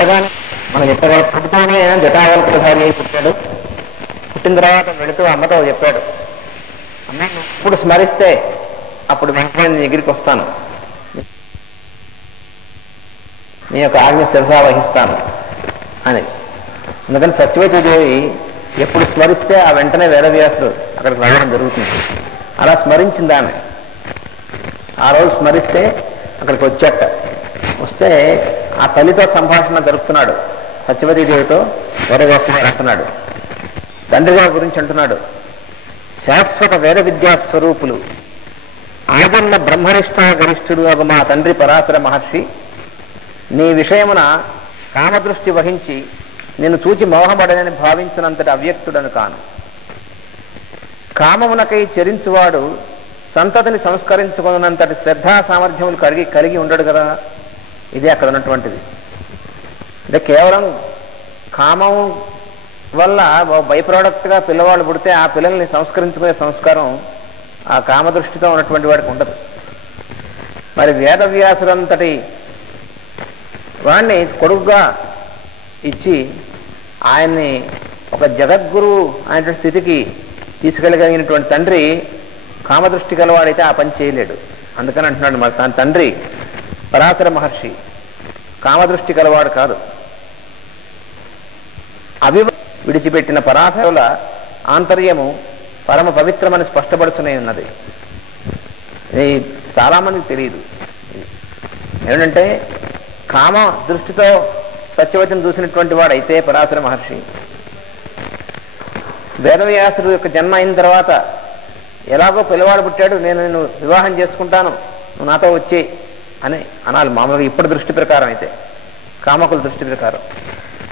పుట్టగానే మనం చెప్పగల పుట్టుతోనే జటావల్కధారి అయి పుట్టాడు. పుట్టిన తర్వాత వెళుతూ అమ్మతో చెప్పాడు, అమ్మ ఇప్పుడు స్మరిస్తే అప్పుడు వెంటనే నీ దగ్గరికి వస్తాను, నీ యొక్క ఆజ్ఞ శిరసా వహిస్తాను అని. అందుకని సత్యవతీదేవి ఎప్పుడు స్మరిస్తే ఆ వెంటనే వేదవ్యాసుడు అక్కడికి వెళ్ళడం జరుగుతుంది. అలా స్మరించింది ఆమె. ఆ రోజు స్మరిస్తే అక్కడికి వచ్చాట. వస్తే ఆ తల్లితో సంభాషణ జరుపుతున్నాడు. సత్యవతీదేవితో వేదవ్యాసుడు అంటున్నాడు, తండ్రి గారి గురించి అంటున్నాడు, శాశ్వత వేద విద్యా స్వరూపులు ఆజన్మ బ్రహ్మనిష్ట గరిష్ఠుడు అగు మా తండ్రి పరాశర మహర్షి నీ విషయమున కామదృష్టి వహించి నేను చూచి మోహపడనని భావించినంతటి అవ్యక్తుడను కాను. కామమునకై చరించువాడు సంతతిని సంస్కరించుకున్నంతటి శ్రద్ధా సామర్థ్యములు కలిగి ఉండడు కదా. ఇదే అక్కడ ఉన్నటువంటిది. అంటే కేవలం కామం వల్ల బై ప్రోడక్ట్గా పిల్లవాళ్ళు పుడితే ఆ పిల్లల్ని సంస్కరించుకునే సంస్కారం ఆ కామదృష్టితో ఉన్నటువంటి వాడికి ఉండదు. మరి వేదవ్యాసులంతటి వాడిని కొడుకుగా ఇచ్చి ఆయన్ని ఒక జగద్గురు అనేటువంటి స్థితికి తీసుకెళ్ళగలిగినటువంటి తండ్రి కామదృష్టి గలవాడైతే ఆ పని చేయలేడు. అందుకని అంటున్నాడు, మరి తన తండ్రి పరాశర మహర్షి కామదృష్టి గలవాడు కాదు. విడిచిపెట్టిన పరాశరుల ఆంతర్యము పరమ పవిత్రమని స్పష్టపడుతూనే ఉన్నది. ఇది చాలామందికి తెలియదు. ఏమిటంటే కామ దృష్టితో సత్యవతిని చూసినటువంటి వాడైతే పరాశర మహర్షి వేదవ్యాసుడు యొక్క జన్మ అయిన తర్వాత ఎలాగో పిల్లవాడు పుట్టాడు, నేను వివాహం చేసుకుంటాను, నువ్వు నాతో వచ్చే అని అనాలి మామూలుగా ఇప్పటి దృష్టి ప్రకారం అయితే, కామకుల దృష్టి ప్రకారం.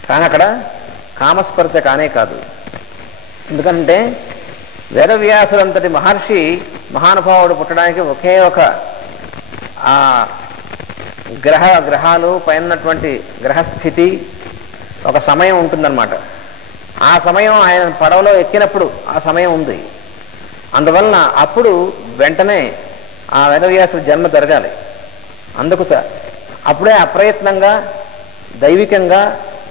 కానీ అక్కడ కామస్పర్శ కానే కాదు. ఎందుకంటే వేదవ్యాసులంతటి మహర్షి మహానుభావుడు పుట్టడానికి ఒకే ఒక గ్రహాలు పైనటువంటి గ్రహస్థితి ఒక సమయం ఉంటుందన్నమాట. ఆ సమయం ఆయన పడవలో ఎక్కినప్పుడు ఆ సమయం ఉంది. అందువలన అప్పుడు వెంటనే ఆ వేదవ్యాసుడు జన్మ జరగాలి. అందుకు అప్పుడే అప్రయత్నంగా దైవికంగా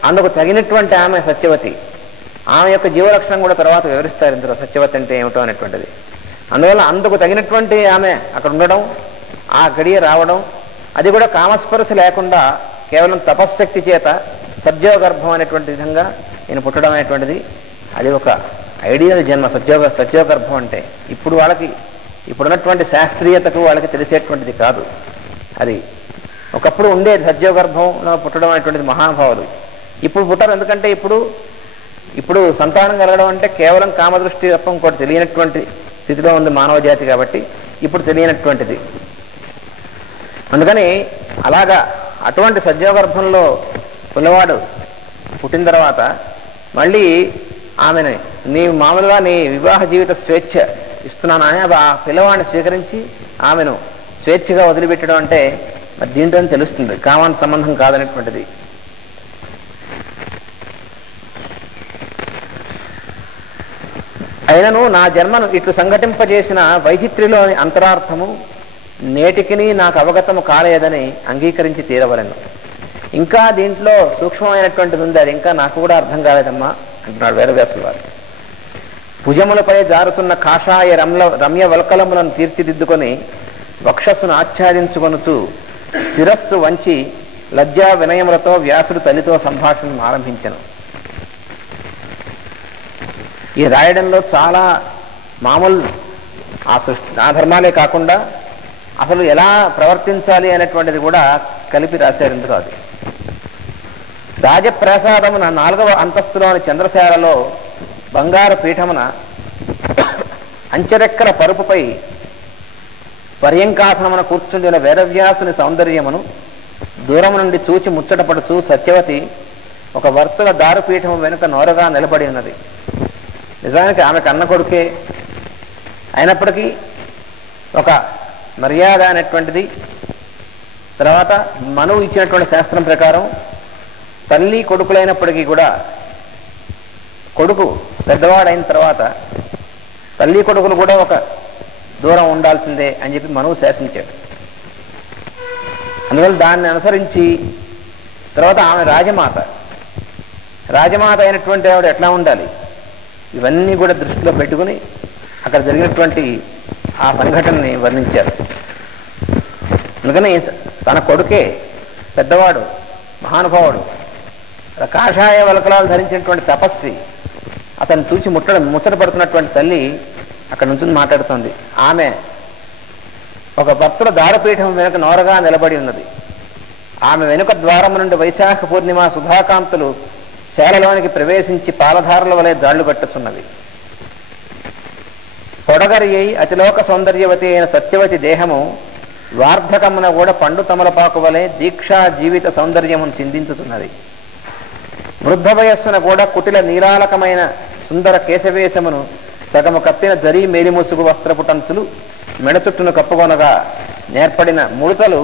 అందుకు తగినటువంటి ఆమె సత్యవతి. ఆమె యొక్క జీవలక్షణం కూడా తర్వాత వివరిస్తారు ఇందులో, సత్యవతి అంటే ఏమిటో అనేటువంటిది. అందువల్ల అందుకు తగినటువంటి ఆమె అక్కడ ఉండడం, ఆ గడియ రావడం, అది కూడా కామస్పర్శ లేకుండా కేవలం తపశ్శక్తి చేత సద్యోగర్భం అనేటువంటి విధంగా నేను పుట్టడం అనేటువంటిది అది ఒక ఐడియల్ జన్మ. సత్యోగర్భం అంటే ఇప్పుడు వాళ్ళకి ఇప్పుడున్నటువంటి శాస్త్రీయతకు వాళ్ళకి తెలిసేటువంటిది కాదు. అది ఒకప్పుడు ఉండేది. సత్యోగర్భంలో పుట్టడం అనేటువంటిది మహానుభావులు ఇప్పుడు పుట్టరు. ఎందుకంటే ఇప్పుడు సంతానం కలగడం అంటే కేవలం కామదృష్టి తప్ప ఇంకోటి తెలియనటువంటి స్థితిలో ఉంది మానవ జాతి. కాబట్టి ఇప్పుడు తెలియనటువంటిది. అందుకని అలాగా అటువంటి సద్యోగర్భంలో పిల్లవాడు పుట్టిన తర్వాత మళ్ళీ ఆమెను మామూలుగా నీ వివాహ జీవిత స్వేచ్ఛ ఇస్తున్నానని ఆ పిల్లవాడిని స్వీకరించి ఆమెను స్వేచ్ఛగా వదిలిపెట్టడం అంటే మరి దీంట్లోనే తెలుస్తుంది కామానికి సంబంధం కాదనేటువంటిది. అయినను నా జన్మను ఇట్లు సంఘటింపజేసిన వైచిత్రిలోని అంతరార్థము నేటికిని నాకు అవగతము కాలేదని అంగీకరించి తీరవలను. ఇంకా దీంట్లో సూక్ష్మమైనటువంటిది ఉంది, అది ఇంకా నాకు కూడా అర్థం కాలేదమ్మా అంటున్నాడు వేదవ్యాసుల వారు. భుజములపై జారుతున్న కాషాయ రమ్య వల్కలములను తీర్చిదిద్దుకొని వక్షస్సును ఆచ్ఛాదించుకొనుచు శిరస్సు వంచి లజ్జా వినయములతో వ్యాసుడు తల్లితో సంభాషణను ఆరంభించను. ఈ రాయడంలో చాలా మామూలు ఆ ధర్మాలే కాకుండా అసలు ఎలా ప్రవర్తించాలి అనేటువంటిది కూడా కలిపి రాశారు. ఎందుకు అది రాజప్రాసాదమున 4వ అంతస్తులోని చంద్రశాలలో బంగారు పీఠమున అంచెరెక్కల పరుపుపై పర్యంకాసనమున కూర్చుండిన వేదవ్యాసుని సౌందర్యమును దూరం నుండి చూచి ముచ్చటపడుచు సత్యవతి ఒక వర్తుల దారుపీఠము వెనుక నోరగా నిలబడి ఉన్నది. నిజానికి ఆమె కన్న కొడుకే అయినప్పటికీ ఒక మర్యాద అనేటువంటిది. తర్వాత మనువు ఇచ్చినటువంటి శాస్త్రం ప్రకారం తల్లి కొడుకులైనప్పటికీ కూడా కొడుకు పెద్దవాడైన తర్వాత తల్లి కొడుకులు కూడా ఒక దూరం ఉండాల్సిందే అని చెప్పి మనువు శాసించాడు. అందువల్ల దాన్ని అనుసరించి తర్వాత ఆమె రాజమాత. రాజమాత అయినటువంటి ఆవిడ ఎట్లా ఉండాలి, ఇవన్నీ కూడా దృష్టిలో పెట్టుకుని అక్కడ జరిగినటువంటి ఆ సంఘటనని వర్ణించారు. అందుకని తన కొడుకే పెద్దవాడు, మహానుభావుడు, కాషాయ వలకలాలు ధరించినటువంటి తపస్వి, అతను చూచి ముచ్చట పడుతున్నటువంటి తల్లి అక్కడ నుంచి మాట్లాడుతోంది. ఆమె ఒక భక్తుల దారపీఠం వెనుక నోరగా నిలబడి ఉన్నది. ఆమె వెనుక ద్వారం నుండి వైశాఖ పూర్ణిమ సుధాకాంతులు శాలలోనికి ప్రవేశించి పాలధారల వలె జాళ్లు కట్టుచున్నవి. పొడగరి అయి అతిలోక సౌందర్యవతి అయిన సత్యవతి దేహము వార్ధకమున కూడా పండు తమలపాకు వలె దీక్షా జీవిత సౌందర్యమును చిందించుతున్నది. వృద్ధ వయస్సున కూడా కుటిల నీలాలకమైన సుందర కేశవేశమును సగము కప్పిన జరీ మేలిముసుగు వస్త్రపుటంచులు మెడచుట్టును కప్పుకొనగా నేర్పడిన ముడతలు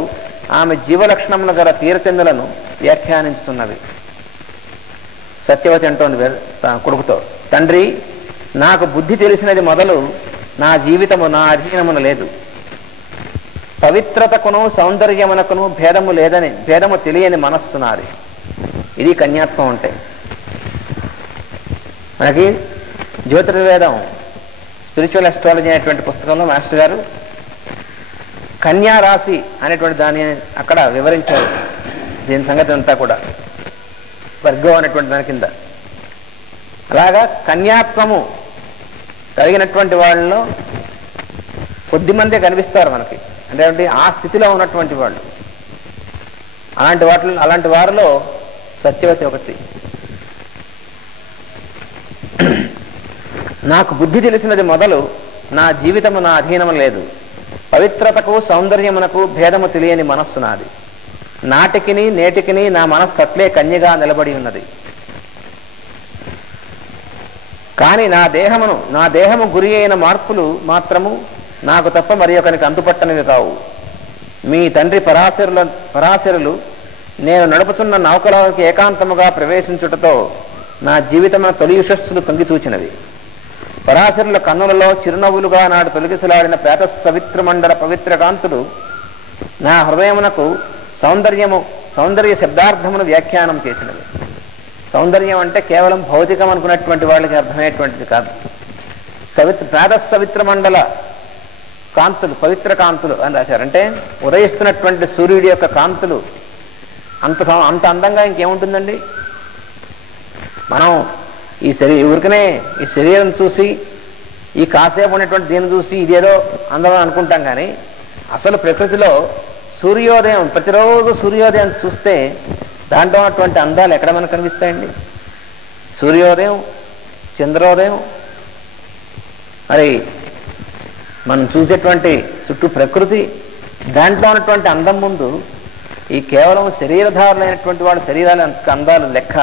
ఆమె జీవలక్షణమును గల తీరచెందులను వ్యాఖ్యానించుతున్నవి. సత్యవతి అంటోంది కొడుకుతో, తండ్రి, నాకు బుద్ధి తెలిసినది మొదలు నా జీవితము నా అధీనమున లేదు. పవిత్రతకును సౌందర్యమునకును భేదము తెలియని మనస్సు నాది. ఇది కన్యాత్వం అంటే. మనకి జ్యోతిర్వేదం స్పిరిచువల్ అస్ట్రాలజీ అనేటువంటి పుస్తకంలో మాస్టర్ గారు కన్యా రాశి అనేటువంటి దాన్ని అక్కడ వివరించారు. దీని సంగతి అంతా కూడా వర్గం అనేటువంటి దాని కింద. అలాగా కన్యాత్వము కలిగినటువంటి వాళ్ళలో కొద్దిమందే కనిపిస్తారు మనకి. అంటే ఆ స్థితిలో ఉన్నటువంటి వాళ్ళు. అలాంటి వారిలో సత్యవతి ఒకటి. నాకు బుద్ధి తెలిసినది మొదలు నా జీవితము నా అధీనము లేదు. పవిత్రతకు సౌందర్యమునకు భేదము తెలియని మనస్సు నాది. నాటికిని నేటికిని నా మనస్సు అట్లే కన్యగా నిలబడి ఉన్నది. కానీ నా దేహము గురి అయిన మార్పులు మాత్రము నాకు తప్ప మరి ఒకరికి అంతుపట్టనివి కావు. మీ తండ్రి పరాశరులు నేను నడుపుతున్న నౌకలోకి ఏకాంతముగా ప్రవేశించుటతో నా జీవితమున తొలి యశస్సులు తొంగి చూచినవి. పరాశరుల కన్నులలో చిరునవ్వులుగా నాడు తొలగిసలాడిన ప్రేత సవిత్రమండల పవిత్ర కాంతులు నా హృదయమునకు సౌందర్య శబ్దార్థమును వ్యాఖ్యానం చేసినవి. సౌందర్యం అంటే కేవలం భౌతికం అనుకున్నటువంటి వాళ్ళకి అర్థమయ్యేటువంటిది కాదు. ప్రేత సవిత్రమండల కాంతులు, పవిత్ర కాంతులు అని రాశారంటే ఉదయిస్తున్నటువంటి సూర్యుడి యొక్క కాంతులు అంత అందంగా ఇంకేముంటుందండి. మనం ఊరికనే ఈ శరీరం చూసి, ఈ కాసేపు ఉన్నటువంటి దీన్ని చూసి ఇదేదో అందం అనుకుంటాం. కానీ అసలు ప్రకృతిలో సూర్యోదయం, ప్రతిరోజు సూర్యోదయం చూస్తే దాంట్లో ఉన్నటువంటి అందాలు ఎక్కడ మనకు కనిపిస్తాయండి. సూర్యోదయం, చంద్రోదయం, మరి మనం చూసేటువంటి చుట్టూ ప్రకృతి, దాంట్లో ఉన్నటువంటి అందం ముందు ఈ కేవలం శరీరధారులైనటువంటి వాళ్ళ శరీరాలు అందాలు లెక్క.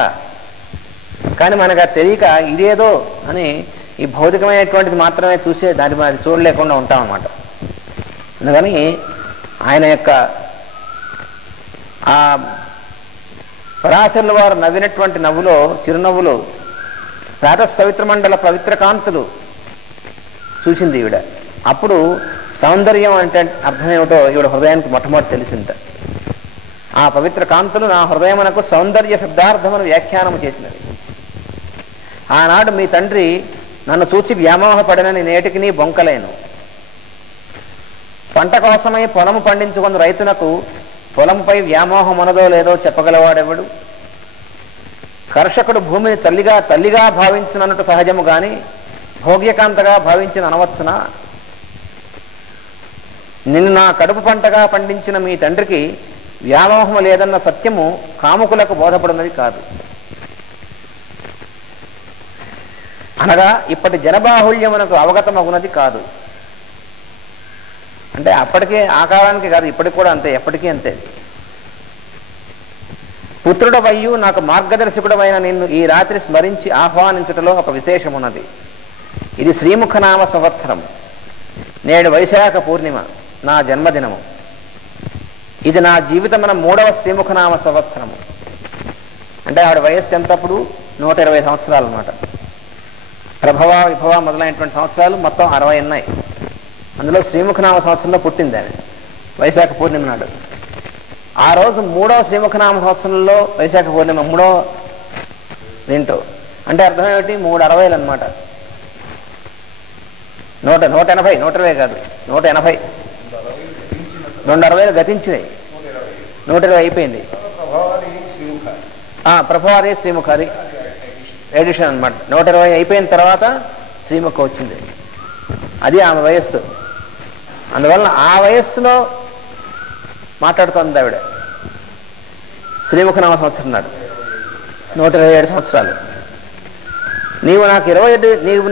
కానీ మనకు తెలియక ఇదేదో అని ఈ భౌతికమైనటువంటిది మాత్రమే చూసే దాని అది చూడలేకుండా ఉంటాం అన్నమాట. అందుకని ఆయన యొక్క ఆ పరాశరుల వారు నవ్వినటువంటి నవ్వులో చిరునవ్వులు ప్రేత సవిత్రమండల పవిత్ర కాంతులు చూసింది ఈవిడ. అప్పుడు సౌందర్యం అంటే అర్థమేమిటో ఈవిడ హృదయానికి మొట్టమొదటి తెలిసింది. ఆ పవిత్ర కాంతులు నా హృదయమునకు సౌందర్య శబ్దార్థమును వ్యాఖ్యానము చేసినవి. ఆనాడు మీ తండ్రి నన్ను చూచి వ్యామోహపడనని నేటికి నీ బొంకలేను. పంట కోసమై పొలము పండించుకున్న రైతునకు పొలంపై వ్యామోహం ఉన్నదో లేదో చెప్పగలవాడెవడు? కర్షకుడు భూమిని తల్లిగా భావించినట్టు సహజము గాని భోగ్యకాంతగా భావించిన అనవచ్చునా? నిన్ను నా కడుపు పంటగా పండించిన మీ తండ్రికి వ్యామోహము లేదన్న సత్యము కాముకులకు బోధపడినది కాదు. అనగా ఇప్పటి జనబాహుళ్యమునకు అవగతమగునది కాదు. అంటే అప్పటికే ఆ కాలానికి కాదు, ఇప్పటికి కూడా అంతే, ఎప్పటికీ అంతే. పుత్రుడవయ్యు నాకు మార్గదర్శకుడమైన నిన్ను ఈ రాత్రి స్మరించి ఆహ్వానించుటలో ఒక విశేషమున్నది. ఇది శ్రీముఖనామ సంవత్సరం. నేడు వైశాఖ పూర్ణిమ, నా జన్మదినము. ఇది నా జీవితమున 3వ శ్రీముఖనామ సంవత్సరము. అంటే ఆవిడ వయస్సు ఎంతప్పుడు 120 సంవత్సరాలు అన్నమాట. ప్రభవ విభవ మొదలైనటువంటి సంవత్సరాలు మొత్తం 60 ఉన్నాయి. అందులో శ్రీముఖనామ సంవత్సరంలో పుట్టింది ఆమె, వైశాఖ పూర్ణిమ నాడు. ఆ రోజు 3వ శ్రీముఖనామ సంవత్సరంలో వైశాఖ పూర్ణిమ 3వ దీంట్లో అంటే అర్థం ఏమిటి 360 అనమాట. 180 120 కాదు 180 260 గతించినాయి 120 అయిపోయింది. ప్రభావారి శ్రీముఖారి ఎడిషన్ అనమాట. 120 అయిపోయిన తర్వాత శ్రీముఖ వచ్చింది. అది ఆమె వయస్సు. అందువలన ఆ వయస్సులో మాట్లాడుతోంది ఆవిడ. శ్రీముఖనామ సంవత్సరం నాడు 127 సంవత్సరాలు. నీవు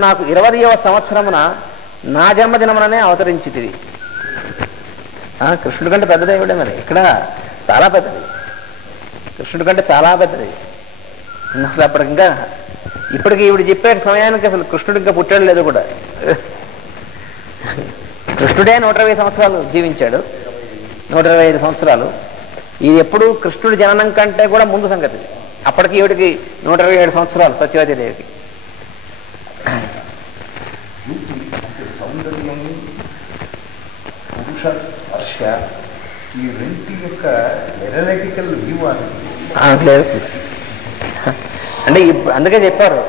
నాకు 20వ సంవత్సరమున నా జన్మదినముననే అవతరించితివి. కృష్ణుడి కంటే పెద్దదే ఇవిడే. మరి ఇక్కడ చాలా పెద్దది, కృష్ణుడి కంటే చాలా పెద్దది. అసలు అప్పటికి ఇంకా ఇప్పటికి ఈవిడ చెప్పే సమయానికి అసలు కృష్ణుడు ఇంకా పుట్టాడు లేదు కూడా. కృష్ణుడే 120 సంవత్సరాలు జీవించాడు, 125 సంవత్సరాలు. ఇది ఎప్పుడు కృష్ణుడి జననం కంటే కూడా ముందు సంగతి. అప్పటికి ఈవిడికి 127 సంవత్సరాలు సత్యవతీదేవికి. ఈ రెంటి యొక్క ఎనలిటికల్ వ్యూ అంటే అందుకే చెప్పారు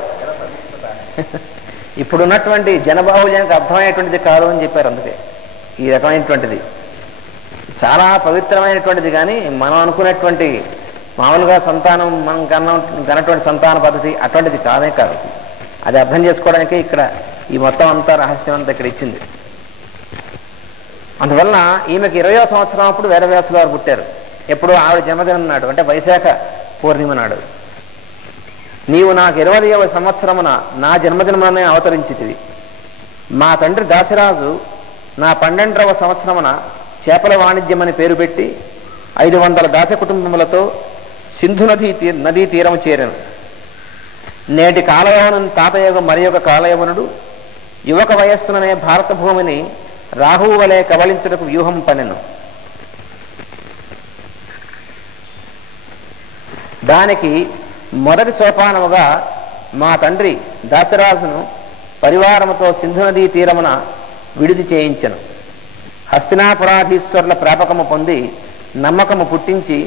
ఇప్పుడున్నటువంటి జనబాహుల్యానికి అర్థమయ్యేటువంటిది కాదు అని చెప్పారు. అందుకే ఈ రకమైనటువంటిది చాలా పవిత్రమైనటువంటిది. కానీ మనం అనుకునేటువంటి మామూలుగా సంతానం మనం కన్నటువంటి సంతాన పద్ధతి అటువంటిది కాదే కాదు. అది అర్థం చేసుకోవడానికి ఇక్కడ ఈ మొత్తం అంతా రహస్యం అంతా ఇక్కడ ఇచ్చింది. అందువలన ఈమెకి 20వ సంవత్సరం అప్పుడు వేదవ్యాసుల వారు పుట్టారు. ఎప్పుడు ఆవిడ జన్మదినం నాడు, అంటే వైశాఖ పూర్ణిమ నాడు. నీవు నాకు 20వ సంవత్సరమున నా జన్మదినమునే అవతరించితివి. మా తండ్రి దాశరాజు నా 12వ సంవత్సరమున చేపల వాణిజ్యం అని పేరు పెట్టి 500 దాస కుటుంబములతో సింధు నదీ తీరము చేరాను. నేటి కాలయవను తాతయోగ మరి ఒక కాలయవనుడు యువక వయస్సుననే భారత భూమిని రాహువు వలె కబళించుటకు వ్యూహం పనెను. దానికి మొదటి సోపానముగా మా తండ్రి దాశరాజును పరివారముతో సింధు నదీ తీరమున విడిది చేయించెను. హస్తినాపురాధీశ్వరుల ప్రాపకము పొంది నమ్మకము పుట్టించి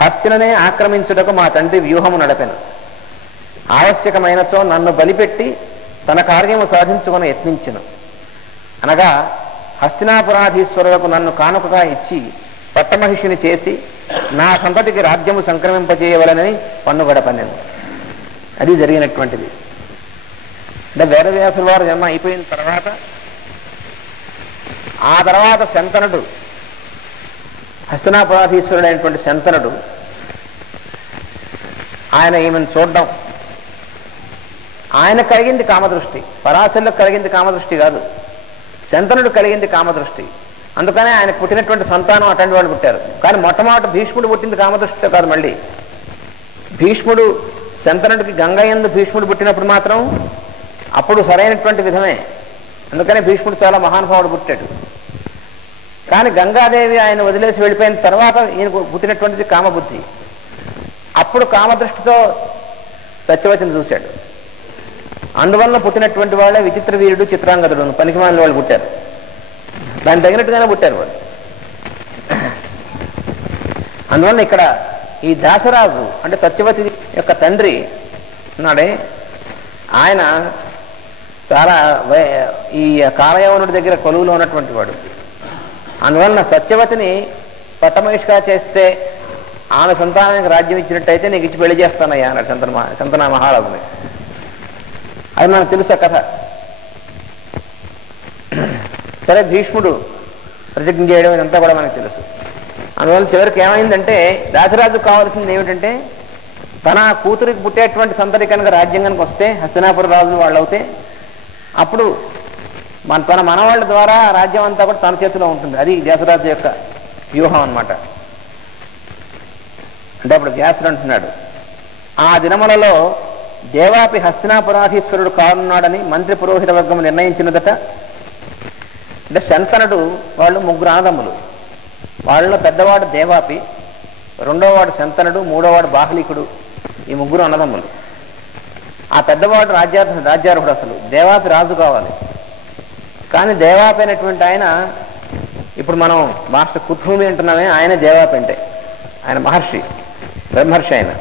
హస్తిననే ఆక్రమించుటకు మా తండ్రి వ్యూహము నడపెను. ఆవశ్యకమైనచో నన్ను బలిపెట్టి తన కార్యము సాధించుకొని యత్నించెను. అనగా హస్తినాపురాధీశ్వరులకు నన్ను కానుకగా ఇచ్చి పట్టమహిషిని చేసి నా సంతతికి రాజ్యము సంక్రమింపజేయవలనని పన్నుగడ పన్నెను. అది జరిగినటువంటిది. అంటే వేదవ్యాసుల వారు జన్మ అయిపోయిన తర్వాత ఆ తర్వాత శంతనుడు, హస్తినాపురాధీశ్వరుడైనటువంటి శంతనుడు, ఆయన ఈమెను చూడడం, ఆయన కలిగింది కామదృష్టి. పరాశరులకు కలిగింది కామదృష్టి కాదు, శంతనుడు కలిగింది కామదృష్టి. అందుకనే ఆయనకు పుట్టినటువంటి సంతానం అటువంటి వాళ్ళు పుట్టారు. కానీ మొట్టమొదటి భీష్ముడు పుట్టింది కామదృష్టితో కాదు. మళ్ళీ భీష్ముడు శంతనుడికి గంగయందు భీష్ముడు పుట్టినప్పుడు మాత్రం అప్పుడు సరైనటువంటి విధమే. అందుకనే భీష్ముడు చాలా మహానుభావుడు పుట్టాడు. కానీ గంగాదేవి ఆయన వదిలేసి వెళ్ళిపోయిన తర్వాత ఈయనకు పుట్టినటువంటిది కామబుద్ధి. అప్పుడు కామదృష్టితో సత్యవతిని చూశాడు. అందువల్ల పుట్టినటువంటి వాళ్ళే విచిత్ర వీరుడు, చిత్రాంగదుడు, పనికిమాలిన వాళ్ళు పుట్టారు. దానికి తగినట్టుగానే పుట్టారు వాళ్ళు. అందువల్ల ఇక్కడ ఈ దాశరాజు అంటే సత్యవతి యొక్క తండ్రి ఉన్నాడే, ఆయన చాలా ఈ కాలయవనుడి దగ్గర కొలువులో ఉన్నటువంటి వాడు. అందువలన సత్యవతిని పట్టమహిషిగా చేస్తే ఆమె సంతానానికి రాజ్యం ఇచ్చినట్టయితే నీకు ఇచ్చి పెళ్లి చేస్తానయ్యా అన్నాడు శంతన మహారాజుని. అది మనకు తెలుసు కథ. సరే, భీష్ముడు ప్రతిజ్ఞ చేయడం ఇదంతా కూడా మనకు తెలుసు. అందువల్ల చివరికి ఏమైందంటే దాశరాజుకు కావాల్సింది ఏమిటంటే తన కూతురికి పుట్టేటువంటి సంతతి కనుక రాజ్యం కనుక వస్తే హస్తినాపుర రాజులు వాళ్ళు అవుతే అప్పుడు తన మనవాళ్ళ ద్వారా రాజ్యం అంతా కూడా తన చేతిలో ఉంటుంది. అది వ్యాసరాజు యొక్క వ్యూహం అన్నమాట. అంటే అప్పుడు వ్యాసుడు అంటున్నాడు, ఆ దినములలో దేవాపి హస్తినాపురాధీశ్వరుడు కానున్నాడని మంత్రి పురోహిత వర్గం నిర్ణయించినదట. అంటే శంతనుడు వాళ్ళు 3 అన్నదమ్ములు. వాళ్ళలో పెద్దవాడు దేవాపి, రెండోవాడు శంతనుడు, మూడోవాడు బాహ్లికుడు. ఈ 3 అన్నదమ్ములు. ఆ పెద్దవాడు రాజ్యార్హుడు. అసలు దేవాపి రాజు కావాలి. కానీ దేవాపి అయినటువంటి ఆయన, ఇప్పుడు మనం మాస్టర్ కుత్భూమి అంటున్నామే, ఆయన దేవాపి అంటే ఆయన మహర్షి, బ్రహ్మర్షి ఆయన.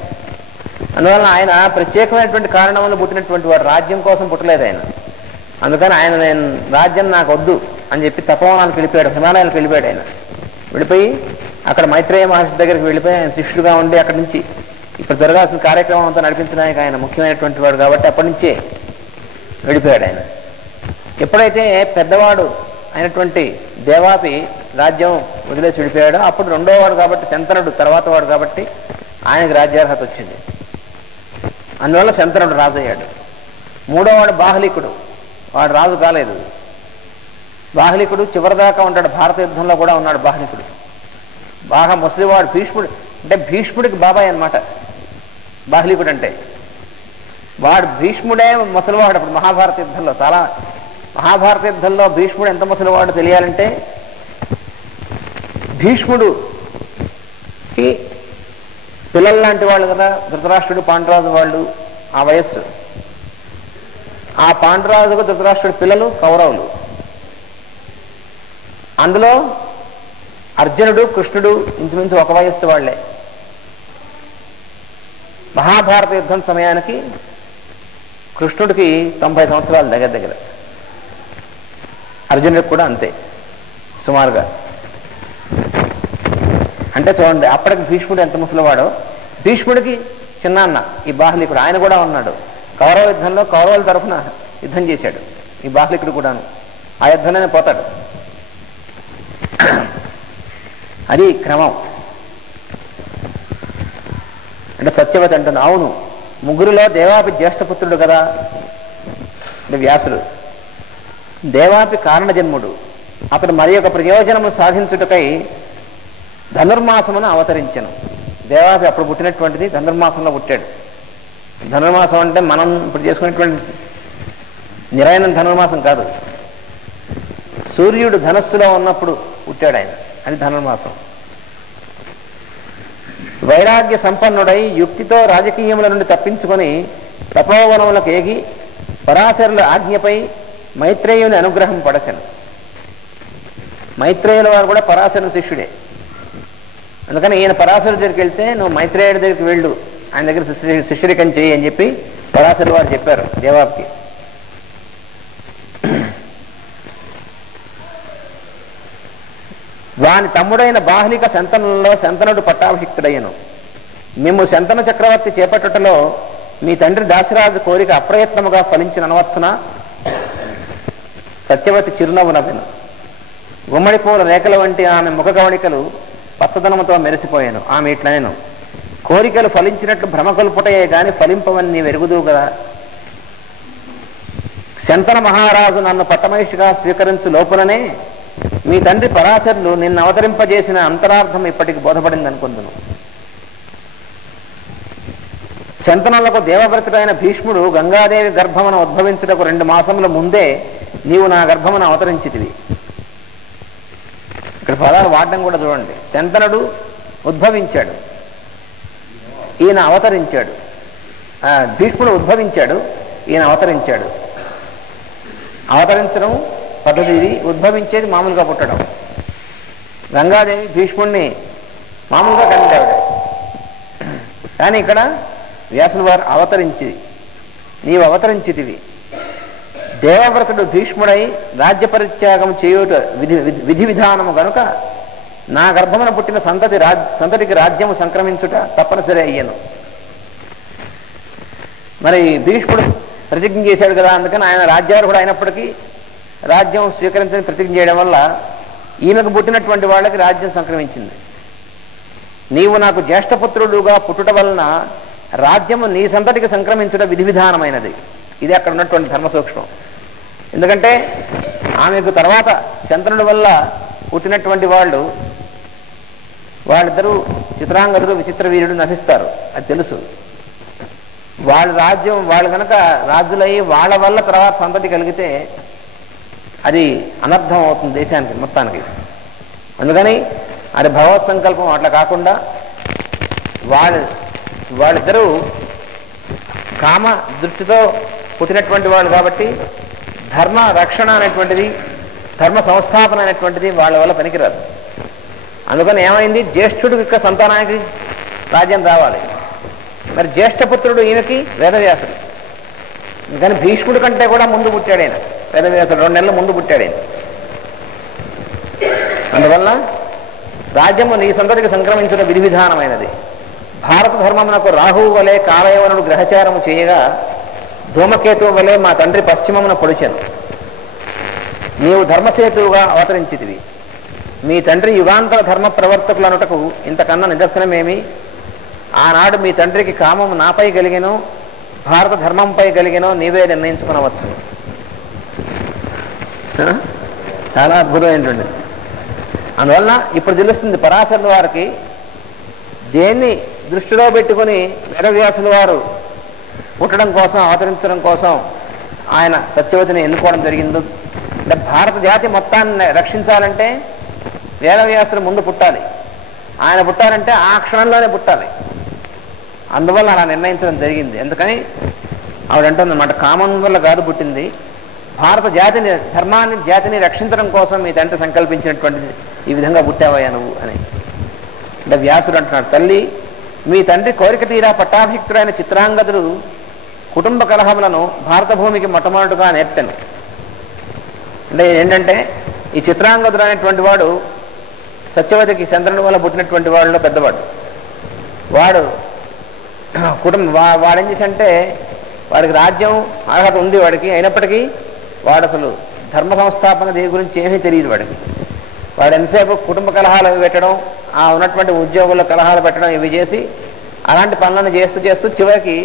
అందువలన ఆయన ప్రత్యేకమైనటువంటి కారణం వల్ల పుట్టినటువంటి వాడు, రాజ్యం కోసం పుట్టలేదు ఆయన. అందుకని ఆయన నేను రాజ్యం నాకు వద్దు అని చెప్పి తపోవనానికి వెళ్ళిపోయాడు, హిమాలయాలకు వెళ్ళిపోయాడు. ఆయన వెళ్ళిపోయి అక్కడ మైత్రేయ మహర్షి దగ్గరికి వెళ్ళిపోయి ఆయన శిష్యుడుగా ఉండి అక్కడి నుంచి ఇప్పుడు జరగాల్సిన కార్యక్రమం అంతా నడిపించడానికి ఆయన ముఖ్యమైనటువంటి వాడు కాబట్టి అప్పటి నుంచే వెళ్ళిపోయాడు ఆయన. ఎప్పుడైతే పెద్దవాడు అయినటువంటి దేవాపి రాజ్యం వదిలేసి వెళ్ళిపోయాడో అప్పుడు రెండో వాడు కాబట్టి శంతనుడు తర్వాత వాడు కాబట్టి ఆయనకి రాజ్యార్హత వచ్చింది. అందువల్ల శంతనుడు రాజు అయ్యాడు. మూడోవాడు బాహ్లికుడు, వాడు రాజు కాలేదు. బాహ్లికుడు చివరిదాకా ఉంటాడు, భారత యుద్ధంలో కూడా ఉన్నాడు బాహ్లికుడు. బాగా ముసలివాడు, భీష్ముడు అంటే భీష్ముడికి బాబాయ్ అన్నమాట బాహ్లికుడు అంటే. వాడు భీష్ముడే ముసలివాడు. అప్పుడు మహాభారత యుద్ధంలో మహాభారత యుద్ధంలో భీష్ముడు ఎంత ముసలివాడు తెలియాలంటే, భీష్ముడుకి పిల్లలు లాంటి వాళ్ళు కదా ధృతరాష్ట్రుడు పాండురాజు వాళ్ళు ఆ వయస్సు. ఆ పాండురాజుకు ధృతరాష్ట్రుడి పిల్లలు కౌరవులు. అందులో అర్జునుడు కృష్ణుడు ఇంచుమించు ఒక వయస్సు వాళ్లే. మహాభారత యుద్ధం సమయానికి కృష్ణుడికి 90 సంవత్సరాలు దగ్గర, అర్జునుడికి కూడా అంతే సుమారుగా. అంటే చూడండి అప్పటికి భీష్ముడు ఎంత ముసలివాడో. భీష్ముడికి చిన్నాన్న ఈ బాహ్లికుడు, ఆయన కూడా ఉన్నాడు కౌరవ యుద్ధంలో. కౌరవుల తరఫున యుద్ధం చేశాడు ఈ బాహ్లికుడు కూడాను. ఆ యుద్ధంలోనే పోతాడు. అది క్రమం. అంటే సత్యవతి అంటుంది, అవును ముగ్గురులో దేవాపి జ్యేష్ఠపుత్రుడు కదా అంటే వ్యాసుడు. దేవాపి కారణజన్ముడు. అతడు మరి ఒక ప్రయోజనము సాధించుటకై ధనుర్మాసమును అవతరించను. దేవాపి అప్పుడు పుట్టినటువంటిది ధనుర్మాసంలో పుట్టాడు. ధనుర్మాసం అంటే మనం ఇప్పుడు చేసుకునేటువంటి నిరాయనం ధనుర్మాసం కాదు. సూర్యుడు ధనస్సులో ఉన్నప్పుడు పుట్టాడు ఆయన, అది ధనుర్మాసం. వైరాగ్య సంపన్నుడై యుక్తితో రాజకీయముల నుండి తప్పించుకొని తపోవనములకు ఏగి పరాశరుల ఆజ్ఞపై మైత్రేయుని అనుగ్రహం పడసెను. మైత్రేయుల వారు కూడా పరాశరుని శిష్యుడే. అందుకని ఈయన పరాశరు దగ్గరికి వెళ్తే నువ్వు మైత్రేయుడి దగ్గరికి వెళ్ళు, ఆయన దగ్గర శిష్యరికం చేయి అని చెప్పి పరాశరుల వారు చెప్పారు దేవాపికి. వాని తమ్ముడైన బాహ్లిక శంతనులలో శంతనుడు పట్టాభిషిక్తుడయ్యను. మేము శంతన చక్రవర్తి చేపట్టుటలో మీ తండ్రి దాశరాజు కోరిక అప్రయత్నముగా ఫలించిన అనవచ్చున. సత్యవతి చిరునవ్వు నవ్వెను. గుమ్మడి పూల రేఖల వంటి ఆమె ముఖ కవళికలు పచ్చదనముతో మెరిసిపోయాను. ఆమె ఇట్లనేను, కోరికలు ఫలించినట్లు భ్రమకొల్పుటయే గాని ఫలింపవని నీ వెరుగుదువు కదా. శంతన మహారాజు నన్ను పట్టమహిషిగా స్వీకరించు లోపుననే మీ తండ్రి పరాశరులు నిన్ను అవతరింపజేసిన అంతరార్థం ఇప్పటికి బోధపడింది అనుకుంటున్నాను. శంతనులకు దేవవ్రతుడైన భీష్ముడు గంగాదేవి గర్భమును ఉద్భవించుటకు 2 మాసముల ముందే నీవు నా గర్భమును అవతరించితివి. ఇక్కడ పదాలు వాడడం కూడా చూడండి. శంతనుడు ఉద్భవించాడు, ఈయన అవతరించాడు. భీష్ముడు ఉద్భవించాడు, ఈయన అవతరించాడు. అవతరించడం పద్ధతి ఇది, ఉద్భవించేది మామూలుగా పుట్టడం. గంగాదేవి భీష్ముడిని మామూలుగా కనిదేవిడ. కానీ ఇక్కడ వ్యాసుల వారు అవతరించి నీవు అవతరించితివి. దేవవ్రతుడు భీష్ముడై రాజ్య పరిత్యాగం చేయుట విధి విధానము గనుక నా గర్భమున పుట్టిన సంతతికి రాజ్యము సంక్రమించుట తప్పనిసరి అయ్యను. మరి భీష్ముడు ప్రతిజ్ఞ చేశాడు కదా, అందుకని ఆయన రాజ్యార్హుడు అయినప్పటికీ రాజ్యం స్వీకరించని ప్రతిజ్ఞ చేయడం వల్ల ఈమెకు పుట్టినటువంటి వాళ్ళకి రాజ్యం సంక్రమించింది. నీవు నాకు జ్యేష్ఠపుత్రుడుగా పుట్టుట వలన రాజ్యము నీ సంతతికి సంక్రమించుట విధి విధానమైనది. ఇది అక్కడ ఉన్నటువంటి ధర్మ సూక్ష్మం. ఎందుకంటే ఆమెకు తర్వాత శంతనుడి వల్ల పుట్టినటువంటి వాళ్ళిద్దరూ చిత్రాంగదుడు విచిత్ర వీరుడు నశిస్తారు, అది తెలుసు. వాళ్ళ రాజ్యం వాళ్ళు కనుక రాజులయ్యి వాళ్ళ వల్ల తర్వాత సంతతి కలిగితే అది అనర్థం అవుతుంది దేశానికి మొత్తానికి. అందుకని అది భగవత్ సంకల్పం. అట్లా కాకుండా వాళ్ళిద్దరూ కామ దృష్టితో పుట్టినటువంటి వాళ్ళు కాబట్టి ధర్మ రక్షణ అనేటువంటిది, ధర్మ సంస్థాపన అనేటువంటిది వాళ్ళ వల్ల పనికిరాదు. అందుకని ఏమైంది, జ్యేష్ఠుడు యొక్క సంతానానికి రాజ్యం రావాలి. మరి జ్యేష్ఠపుత్రుడు ఈయనకి వేదవ్యాసుడు. కానీ భీష్ముడి కంటే కూడా ముందు పుట్టాడు ఆయన. వేదవ్యాసుడు 2 నెలలు ముందు పుట్టాడు ఆయన. అందువల్ల రాజ్యము నీ సంతతికి సంక్రమించడం విధి విధానమైనది. భారత ధర్మమునకు రాహువు వలె కాలయవనుడు గ్రహచారము చేయగా ధూమకేతువు వలె మా తండ్రి పశ్చిమమున పొడిచెను. నీవు ధర్మసేతువుగా అవతరించితివి. మీ తండ్రి యుగాంతర ధర్మ ప్రవర్తకులనుటకు ఇంతకన్నా నిదర్శనమేమి? ఆనాడు మీ తండ్రికి కామము నాపై కలిగెనో భారత ధర్మంపై కలిగెనో నీవే నిర్ణయించుకునవచ్చు. చాలా అద్భుతమైనటువంటి. అందువలన ఇప్పుడు తెలుస్తుంది పరాశరుల వారికి దేన్ని దృష్టిలో పెట్టుకుని వేదవ్యాసుల వారు పుట్టడం కోసం, అవతరించడం కోసం ఆయన సత్యవతిని ఎన్నుకోవడం జరిగిందో. అంటే భారత జాతి మొత్తాన్ని రక్షించాలంటే వేదవ్యాసులు ముందు పుట్టాలి. ఆయన పుట్టాలంటే ఆ క్షణంలోనే పుట్టాలి. అందువల్ల అలా నిర్ణయించడం జరిగింది. ఎందుకని ఆవిడంటుందన్నమాట, కామం వల్ల కాదు పుట్టింది, భారత జాతిని, ధర్మాన్ని, జాతిని రక్షించడం కోసం మీ తండ్రి సంకల్పించినటువంటిది, ఈ విధంగా పుట్టావయ్యా నువ్వు అని. అంటే వ్యాసుడు అంటున్నాడు, తల్లి మీ తండ్రి కోరిక తీరా పట్టాభిక్తుడైన చిత్రాంగదుడు కుటుంబ కలహములను భారత భూమికి మొట్టమొదటిగా నేర్పాను. అంటే ఏంటంటే ఈ చిత్రాంగదుడు అనేటువంటి వాడు సత్యవతికి చంద్రుని వల్ల పుట్టినటువంటి వాళ్ళలో పెద్దవాడు. వాడు వాడేం చేసంటే వాడికి రాజ్యం అర్హత ఉంది వాడికి, అయినప్పటికీ వాడు అసలు ధర్మ సంస్థాపన దీని గురించి ఏమీ తెలియదు వాడికి. వాడు ఎంతసేపు కుటుంబ కలహాలు పెట్టడం, ఆ ఉన్నటువంటి ఉద్యోగుల్లో కలహాలు పెట్టడం, ఇవి చేసి అలాంటి పనులను చేస్తూ చేస్తూ చివరికి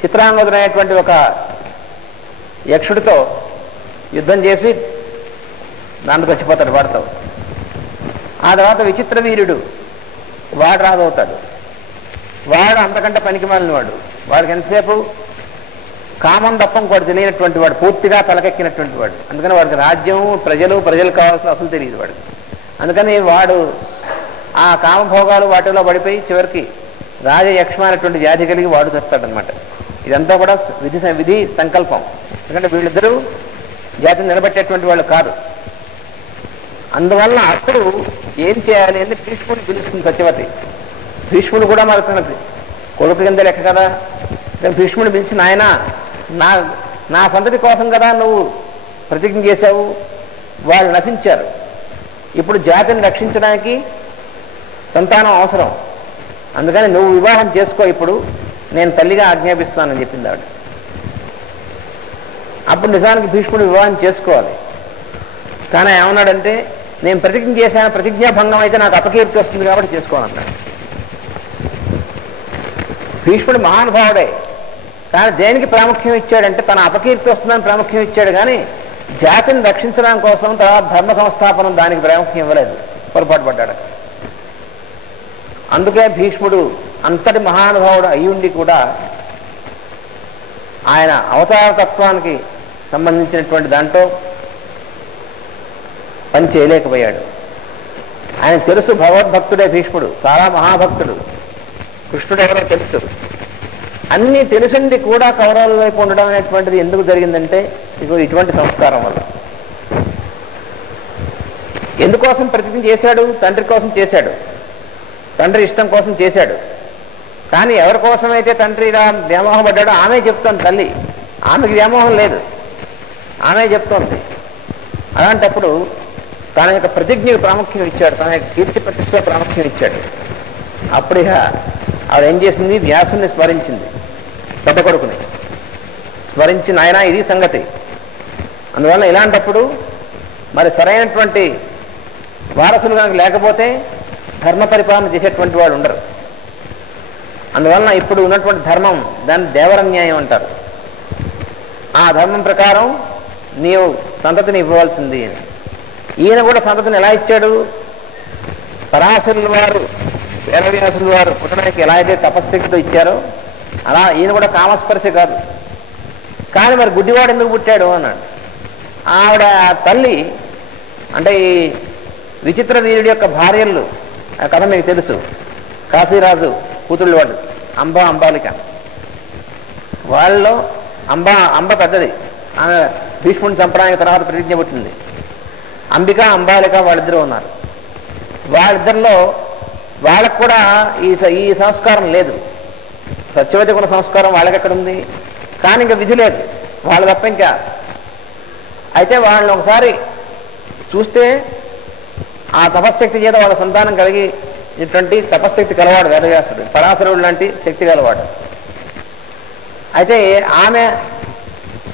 చిత్రాంగదుడు అనేటువంటి ఒక యక్షుడితో యుద్ధం చేసి దాంట్లో చచ్చిపోతాడు వాడితో. ఆ తర్వాత విచిత్ర వీరుడు వాడు రాజవుతాడు. వాడు అంతకంటే పనికి మాలిన వాడు. వాడికి ఎంతసేపు కామం తప్ప ఇంకోటి తెలియనటువంటి వాడు, పూర్తిగా తలకెక్కినటువంటి వాడు. అందుకని వాడికి రాజ్యం, ప్రజలు కావాల్సిన అసలు తెలియదు వాడికి. అందుకని వాడు ఆ కామభోగాలు వాటిలో పడిపోయి చివరికి రాజయక్ష్మ అనేటువంటి వ్యాధి కలిగి వాడు తెస్తాడనమాట. ఇదంతా కూడా విధి సంకల్పం. ఎందుకంటే వీళ్ళిద్దరూ జాతిని నిలబెట్టేటువంటి వాళ్ళు కాదు. అందువల్ల అప్పుడు ఏం చేయాలి అని భీష్ముడిని పిలుస్తుంది సత్యవతి. భీష్ముడు కూడా మరి తన కొడుకు కింద లెక్క కదా. భీష్ముడిని పిలిచి, నాయన నా సంతతి కోసం కదా నువ్వు ప్రతిజ్ఞ చేశావు, వాళ్ళు నశించారు, ఇప్పుడు జాతిని రక్షించడానికి సంతానం అవసరం, అందుకని నువ్వు వివాహం చేసుకో, ఇప్పుడు నేను తల్లిగా ఆజ్ఞాపిస్తానని చెప్పింది ఆవిడ. అప్పుడు నిజానికి భీష్ముడు వివాహం చేసుకోవాలి. కానీ ఏమన్నాడంటే, నేను ప్రతిజ్ఞ చేశాను, ప్రతిజ్ఞాభంగం అయితే నాకు అపకీర్తి వస్తుంది కాబట్టి చేసుకోవాలన్నాడు. భీష్ముడు మహానుభావుడే, కానీ దేనికి ప్రాముఖ్యం ఇచ్చాడంటే తన అపకీర్తి వస్తుందని ప్రాముఖ్యం ఇచ్చాడు, కానీ జాతిని రక్షించడం కోసం, తర్వాత ధర్మ సంస్థాపనం దానికి ప్రాముఖ్యం ఇవ్వలేదు, పొరపాటు పడ్డాడు. అందుకే భీష్ముడు అంతటి మహానుభావుడు అయ్యుండి కూడా ఆయన అవతారతత్వానికి సంబంధించినటువంటి దాంట్లో పని చేయలేకపోయాడు. ఆయన తెలుసు భగవద్భక్తుడే భీష్ముడు, చాలా మహాభక్తుడు, కృష్ణుడు ఎవరో తెలుసు. అన్నీ తెలుసుండి కూడా కౌరవుల వైపు ఉండడం అనేటువంటిది ఎందుకు జరిగిందంటే ఇగో ఇటువంటి సంస్కారం వల్ల. ఎందుకోసం ప్రతిజ్ఞ చేశాడు? తండ్రి కోసం చేశాడు, తండ్రి ఇష్టం కోసం చేశాడు. కానీ ఎవరి కోసమైతే తండ్రి ఇలా వ్యామోహం పడ్డాడో ఆమె చెప్తోంది తల్లి. ఆమెకి వ్యామోహం లేదు, ఆమె చెప్తోంది. అలాంటప్పుడు తన యొక్క ప్రతిజ్ఞకు ప్రాముఖ్యం ఇచ్చాడు, తన యొక్క కీర్తి ప్రతిష్ట ప్రాముఖ్యం ఇచ్చాడు. అప్పుడు ఇక ఆవిడ ఏం చేసింది? వ్యాసుని స్మరించింది, పెద్ద కొడుకుని స్మరించి, నాయన ఇది సంగతి. అందువల్ల ఇలాంటప్పుడు మరి సరైనటువంటి వారసులు కనుక లేకపోతే ధర్మ పరిపాలన చేసేటువంటి వాడు ఉండరు. అందువలన ఇప్పుడు ఉన్నటువంటి ధర్మం, దాన్ని దేవరన్యాయం అంటారు. ఆ ధర్మం ప్రకారం నీవు సంతతిని ఇవ్వవలసింది. ఈయన కూడా సంతతిని ఎలా ఇచ్చాడు? పరాశరుల వారు, వేదవ్యాసుల వారు పుట్టడానికి ఎలా అయితే తపశ్శక్తితో ఇచ్చారో అలా ఈయన కూడా కామస్పర్శ కాదు. కానీ మరి గుడ్డివాడు ఎందుకు పుట్టాడు అన్నాడు. ఆవిడ తల్లి అంటే ఈ విచిత్ర వీరుడి యొక్క భార్యలు, ఆ కథ మీకు తెలుసు. కాశీరాజు కూతుళ్ళు వాళ్ళు, అంబాలిక. వాళ్ళలో అంబ పెద్దది, ఆమె భీష్ముడిని చంపడానికి తర్వాత ప్రతిజ్ఞ పుట్టింది. అంబిక, అంబాలిక వాళ్ళిద్దరూ ఉన్నారు. వాళ్ళిద్దరిలో వాళ్ళకు కూడా ఈ సంస్కారం లేదు. సత్యవతి ఉన్న సంస్కారం వాళ్ళకి ఎక్కడ ఉంది? కానీ ఇంకా విధి లేదు వాళ్ళ తప్ప ఇంకా. అయితే వాళ్ళని ఒకసారి చూస్తే ఆ తపశ్శక్తి చేత వాళ్ళ సంతానం కలిగి ఇటువంటి తపశ్శక్తి కలవాడు వేదవ్యాసుడు, పరాశరుడు లాంటి శక్తి కలవాడు. అయితే ఆమె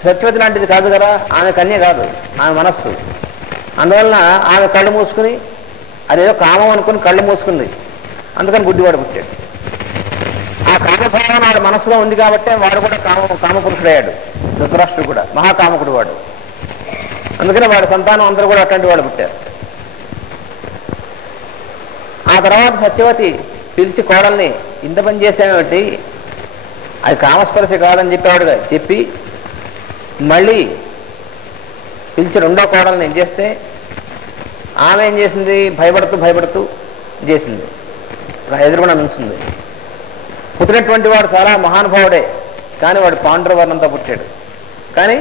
సత్యవతి లాంటిది కాదు కదా, ఆమె కన్య కాదు, ఆమె మనస్సు. అందువలన ఆమె కళ్ళు మూసుకుని అదేదో కామం అనుకుని కళ్ళు మూసుకుంది, అందుకని గుడ్డివాడు పుట్టాడు. ఆ కామభావం వాడు మనస్సులో ఉంది కాబట్టి వాడు కూడా కామపురుషుడయ్యాడు. ధృతరాష్ట్రుడు కూడా మహాకామకుడు వాడు, అందుకని వాడి సంతానం అందరూ కూడా అట్లాంటి వాడు పుట్టారు. ఆ తర్వాత సత్యవతి పిలిచి కోడల్ని ఇంత పని చేసేమిటి, అది కామస్పర్శ కాదని చెప్పేవాడుగా చెప్పి మళ్ళీ పిలిచి రెండో కోడల్ని ఏం చేస్తే ఆమె ఏం చేసింది, భయపడుతూ చేసింది, ఎదురుకుండా నుంచింది. పుట్టినటువంటి వాడు చాలా మహానుభావుడే, కానీ వాడు పాండురవర్ణంతో పుట్టాడు, కానీ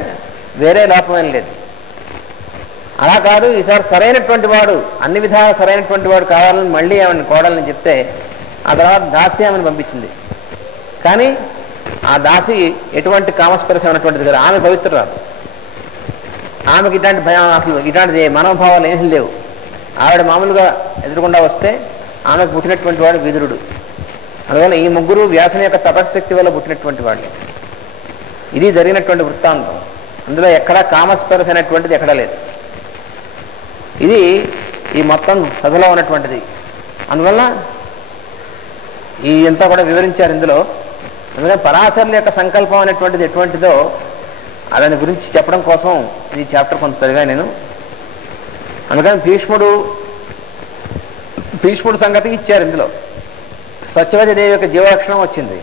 వేరే లోపమేం లేదు. అలా కాదు, ఈసారి సరైనటువంటి వాడు, అన్ని విధాలు సరైనటువంటి వాడు కావాలని మళ్ళీ ఆమెను కోడల్ని చెప్తే ఆ తర్వాత దాసి ఆమెను పంపించింది. కానీ ఆ దాసి ఎటువంటి కామస్పర్శ ఉన్నటువంటిది కదా, ఆమె పవిత్రురాలు, ఆమెకి ఇట్లాంటి భయం అసలు ఇట్లాంటి మనోభావాలు ఏమీ లేవు. ఆవిడ మామూలుగా ఎదురుకుండా వస్తే ఆమెకు పుట్టినటువంటి వాడు విదురుడు. అందువల్ల ఈ ముగ్గురు వ్యాసుని యొక్క తపశక్తి వల్ల పుట్టినటువంటి వాళ్ళు. ఇది జరిగినటువంటి వృత్తాంతం. అందులో ఎక్కడా కామస్పర్శ అనేటువంటిది ఎక్కడా లేదు. ఇది ఈ మొత్తం కథలో ఉన్నటువంటిది. అందువల్ల ఈ అంతా కూడా వివరించారు ఇందులో. అందుకని పరాశరుల యొక్క సంకల్పం అనేటువంటిది ఎటువంటిదో దాని గురించి చెప్పడం కోసం ఈ చాప్టర్ కొంత చదివా నేను. అందుకని భీష్ముడు సంగతి ఇచ్చారు ఇందులో. సత్యవతి దేవి యొక్క జీవలక్షణం వచ్చింది.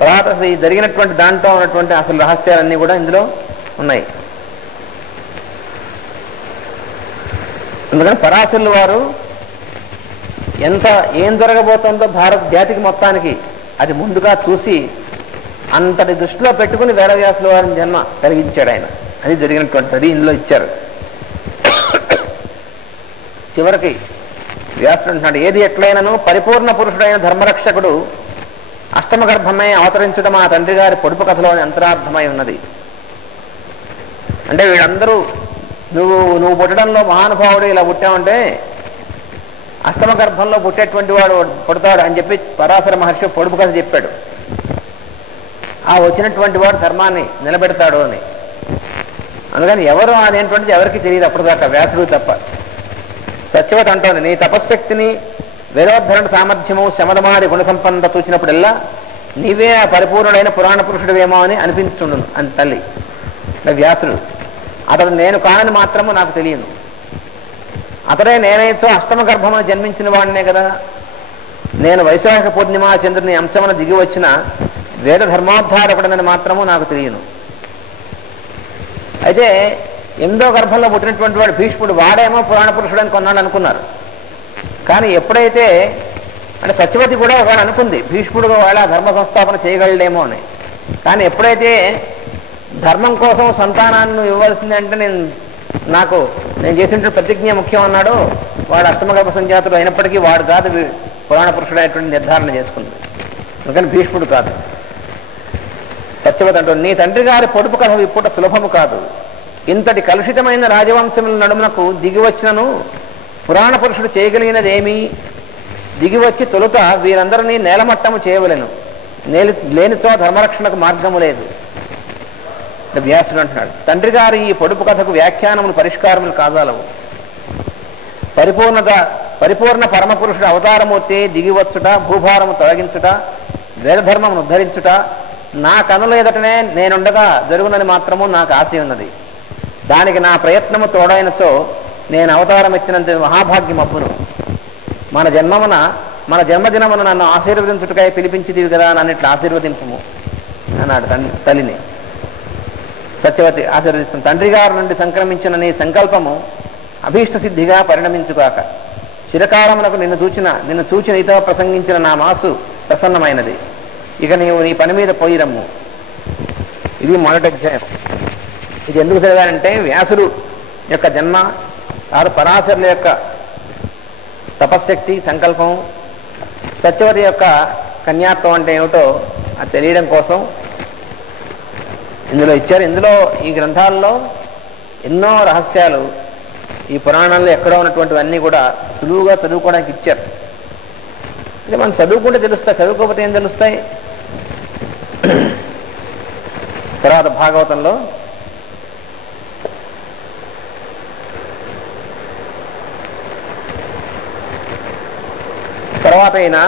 తర్వాత ఈ జరిగినటువంటి దాంట్లో ఉన్నటువంటి అసలు రహస్యాలన్నీ కూడా ఇందులో ఉన్నాయి. అందుకని పరాశరులు వారు ఏం జరగబోతుందో భారత జాతికి మొత్తానికి అది ముందుగా చూసి అంతటి దృష్టిలో పెట్టుకుని వేదవ్యాసుల వారిని జన్మ కలిగించాడు ఆయన. అది జరిగినటువంటిది ఇందులో ఇచ్చారు. చివరికి వ్యాసుడు అంటున్నాడు, ఏది ఎట్లయినను పరిపూర్ణ పురుషుడైన ధర్మరక్షకుడు అష్టమ గర్భమై అవతరించడం మా తండ్రి గారి పొడుపు కథలోని అంతరార్థమై ఉన్నది. అంటే వీళ్ళందరూ నువ్వు పుట్టడంలో మహానుభావుడు ఇలా పుట్టావంటే అష్టమ గర్భంలో పుట్టేటువంటి వాడు పుడతాడు అని చెప్పి పరాశర మహర్షి పొడుపు కథ చెప్పాడు. ఆ వచ్చినటువంటి వాడు ధర్మాన్ని నిలబెడతాడు అని. అందుకని ఎవరు అనేటువంటిది ఎవరికి తెలియదు అప్పటిదాకా, వ్యాసుడు తప్ప. సత్యవతి అంటోంది, నీ తపశ్శక్తిని వేదోద్ధరణ సామర్థ్యము శమదమాది గుణ సంపన్నత చూసినప్పుడల్లా నీవే ఆ పరిపూర్ణుడైన పురాణ పురుషుడువేమో అని అనిపించుండును అని తల్లి వ్యాసుడు. అతడు నేను కానని మాత్రము నాకు తెలియదు. అతడే నేనైతే అష్టమ గర్భమును జన్మించిన వాడినే కదా. నేను వైశాఖ పూర్ణిమ చంద్రుని అంశమున దిగి వచ్చిన వేద ధర్మోద్ధారకుడనని మాత్రము నాకు తెలియను. అయితే 8వ గర్భంలో పుట్టినటువంటి వాడు భీష్ముడు, వాడేమో పురాణ పురుషుడని కొన్నాడు అనుకున్నారు. కానీ ఎప్పుడైతే అంటే సత్యవతి కూడా ఒకవేళ అనుకుంది భీష్ముడు వాళ్ళ ధర్మ సంస్థాపన చేయగలడేమో అని. కానీ ఎప్పుడైతే ధర్మం కోసం సంతానాన్ని ఇవ్వాల్సిందంటే నేను చేసినటువంటి ప్రతిజ్ఞ ముఖ్యం అన్నాడు, వాడు అష్టమగర్భ సంజాతుడు అయినప్పటికీ వాడు కాదు పురాణ పురుషుడు అనేటువంటి నిర్ధారణ చేసుకుంది. అందుకని భీష్ముడు కాదు. సత్యవతి అంటూ, నీ తండ్రి గారి పొడుపు కథ విప్పుట సులభము కాదు. ఇంతటి కలుషితమైన రాజవంశముల నడుమునకు దిగివచ్చినను పురాణ పురుషుడు చేయగలిగినదేమీ? దిగివచ్చి తొలుత వీరందరినీ నేలమట్టము చేయవలెను, లేనిచో ధర్మరక్షణకు మార్గము లేదు. వ్యాసుడు అంటున్నాడు, తండ్రి గారు ఈ పొడుపు కథకు వ్యాఖ్యానములు పరిష్కారములు కాదాలవు. పరిపూర్ణ పరమపురుషుడు అవతారమూర్తి దిగివచ్చుట, భూభారము తొలగించుట, వేదధర్మమును ఉద్ధరించుట నా కనుల ఎదుటనే నేనుండగా జరుగునని మాత్రము నాకు ఆశ ఉన్నది. దానికి నా ప్రయత్నము తోడైనచో నేను అవతారం ఎత్తినంత మహాభాగ్యమప్పును. మన జన్మదినమును నన్ను ఆశీర్వదించుటకై పిలిపించిదివి కదా, నన్ను ఇట్లా ఆశీర్వదింపుము అన్నాడు తల్లిని. సత్యవతి ఆశీర్వదిస్తుంది, తండ్రి గారి నుండి సంక్రమించిన నీ సంకల్పము అభీష్ట సిద్ధిగా పరిణమించుగాక. చిరకాలమునకు నిన్ను చూచి నీతో ప్రసంగించిన నా మనస్సు ప్రసన్నమైనది. ఇక నీవు నీ పని మీద పోయిరమ్ము. ఇది మొదటి అధ్యాయం. ఇది ఎందుకు చదివానంటే వ్యాసుడు యొక్క జన్మ, పరాశరుల యొక్క తపశ్శక్తి, సంకల్పం, సత్యవతి యొక్క కన్యాత్వం అంటే ఏమిటో అది తెలియడం కోసం ఇందులో ఇచ్చారు. ఇందులో ఈ గ్రంథాల్లో ఎన్నో రహస్యాలు ఈ పురాణాల్లో ఎక్కడో ఉన్నటువంటివన్నీ కూడా సులువుగా చదువుకోవడానికి ఇచ్చారు. అంటే మనం చదువుకుంటే తెలుస్తాయి, చదువుకోకపోతే ఏం తెలుస్తాయి. తర్వాత భాగవతంలో తర్వాత అయినా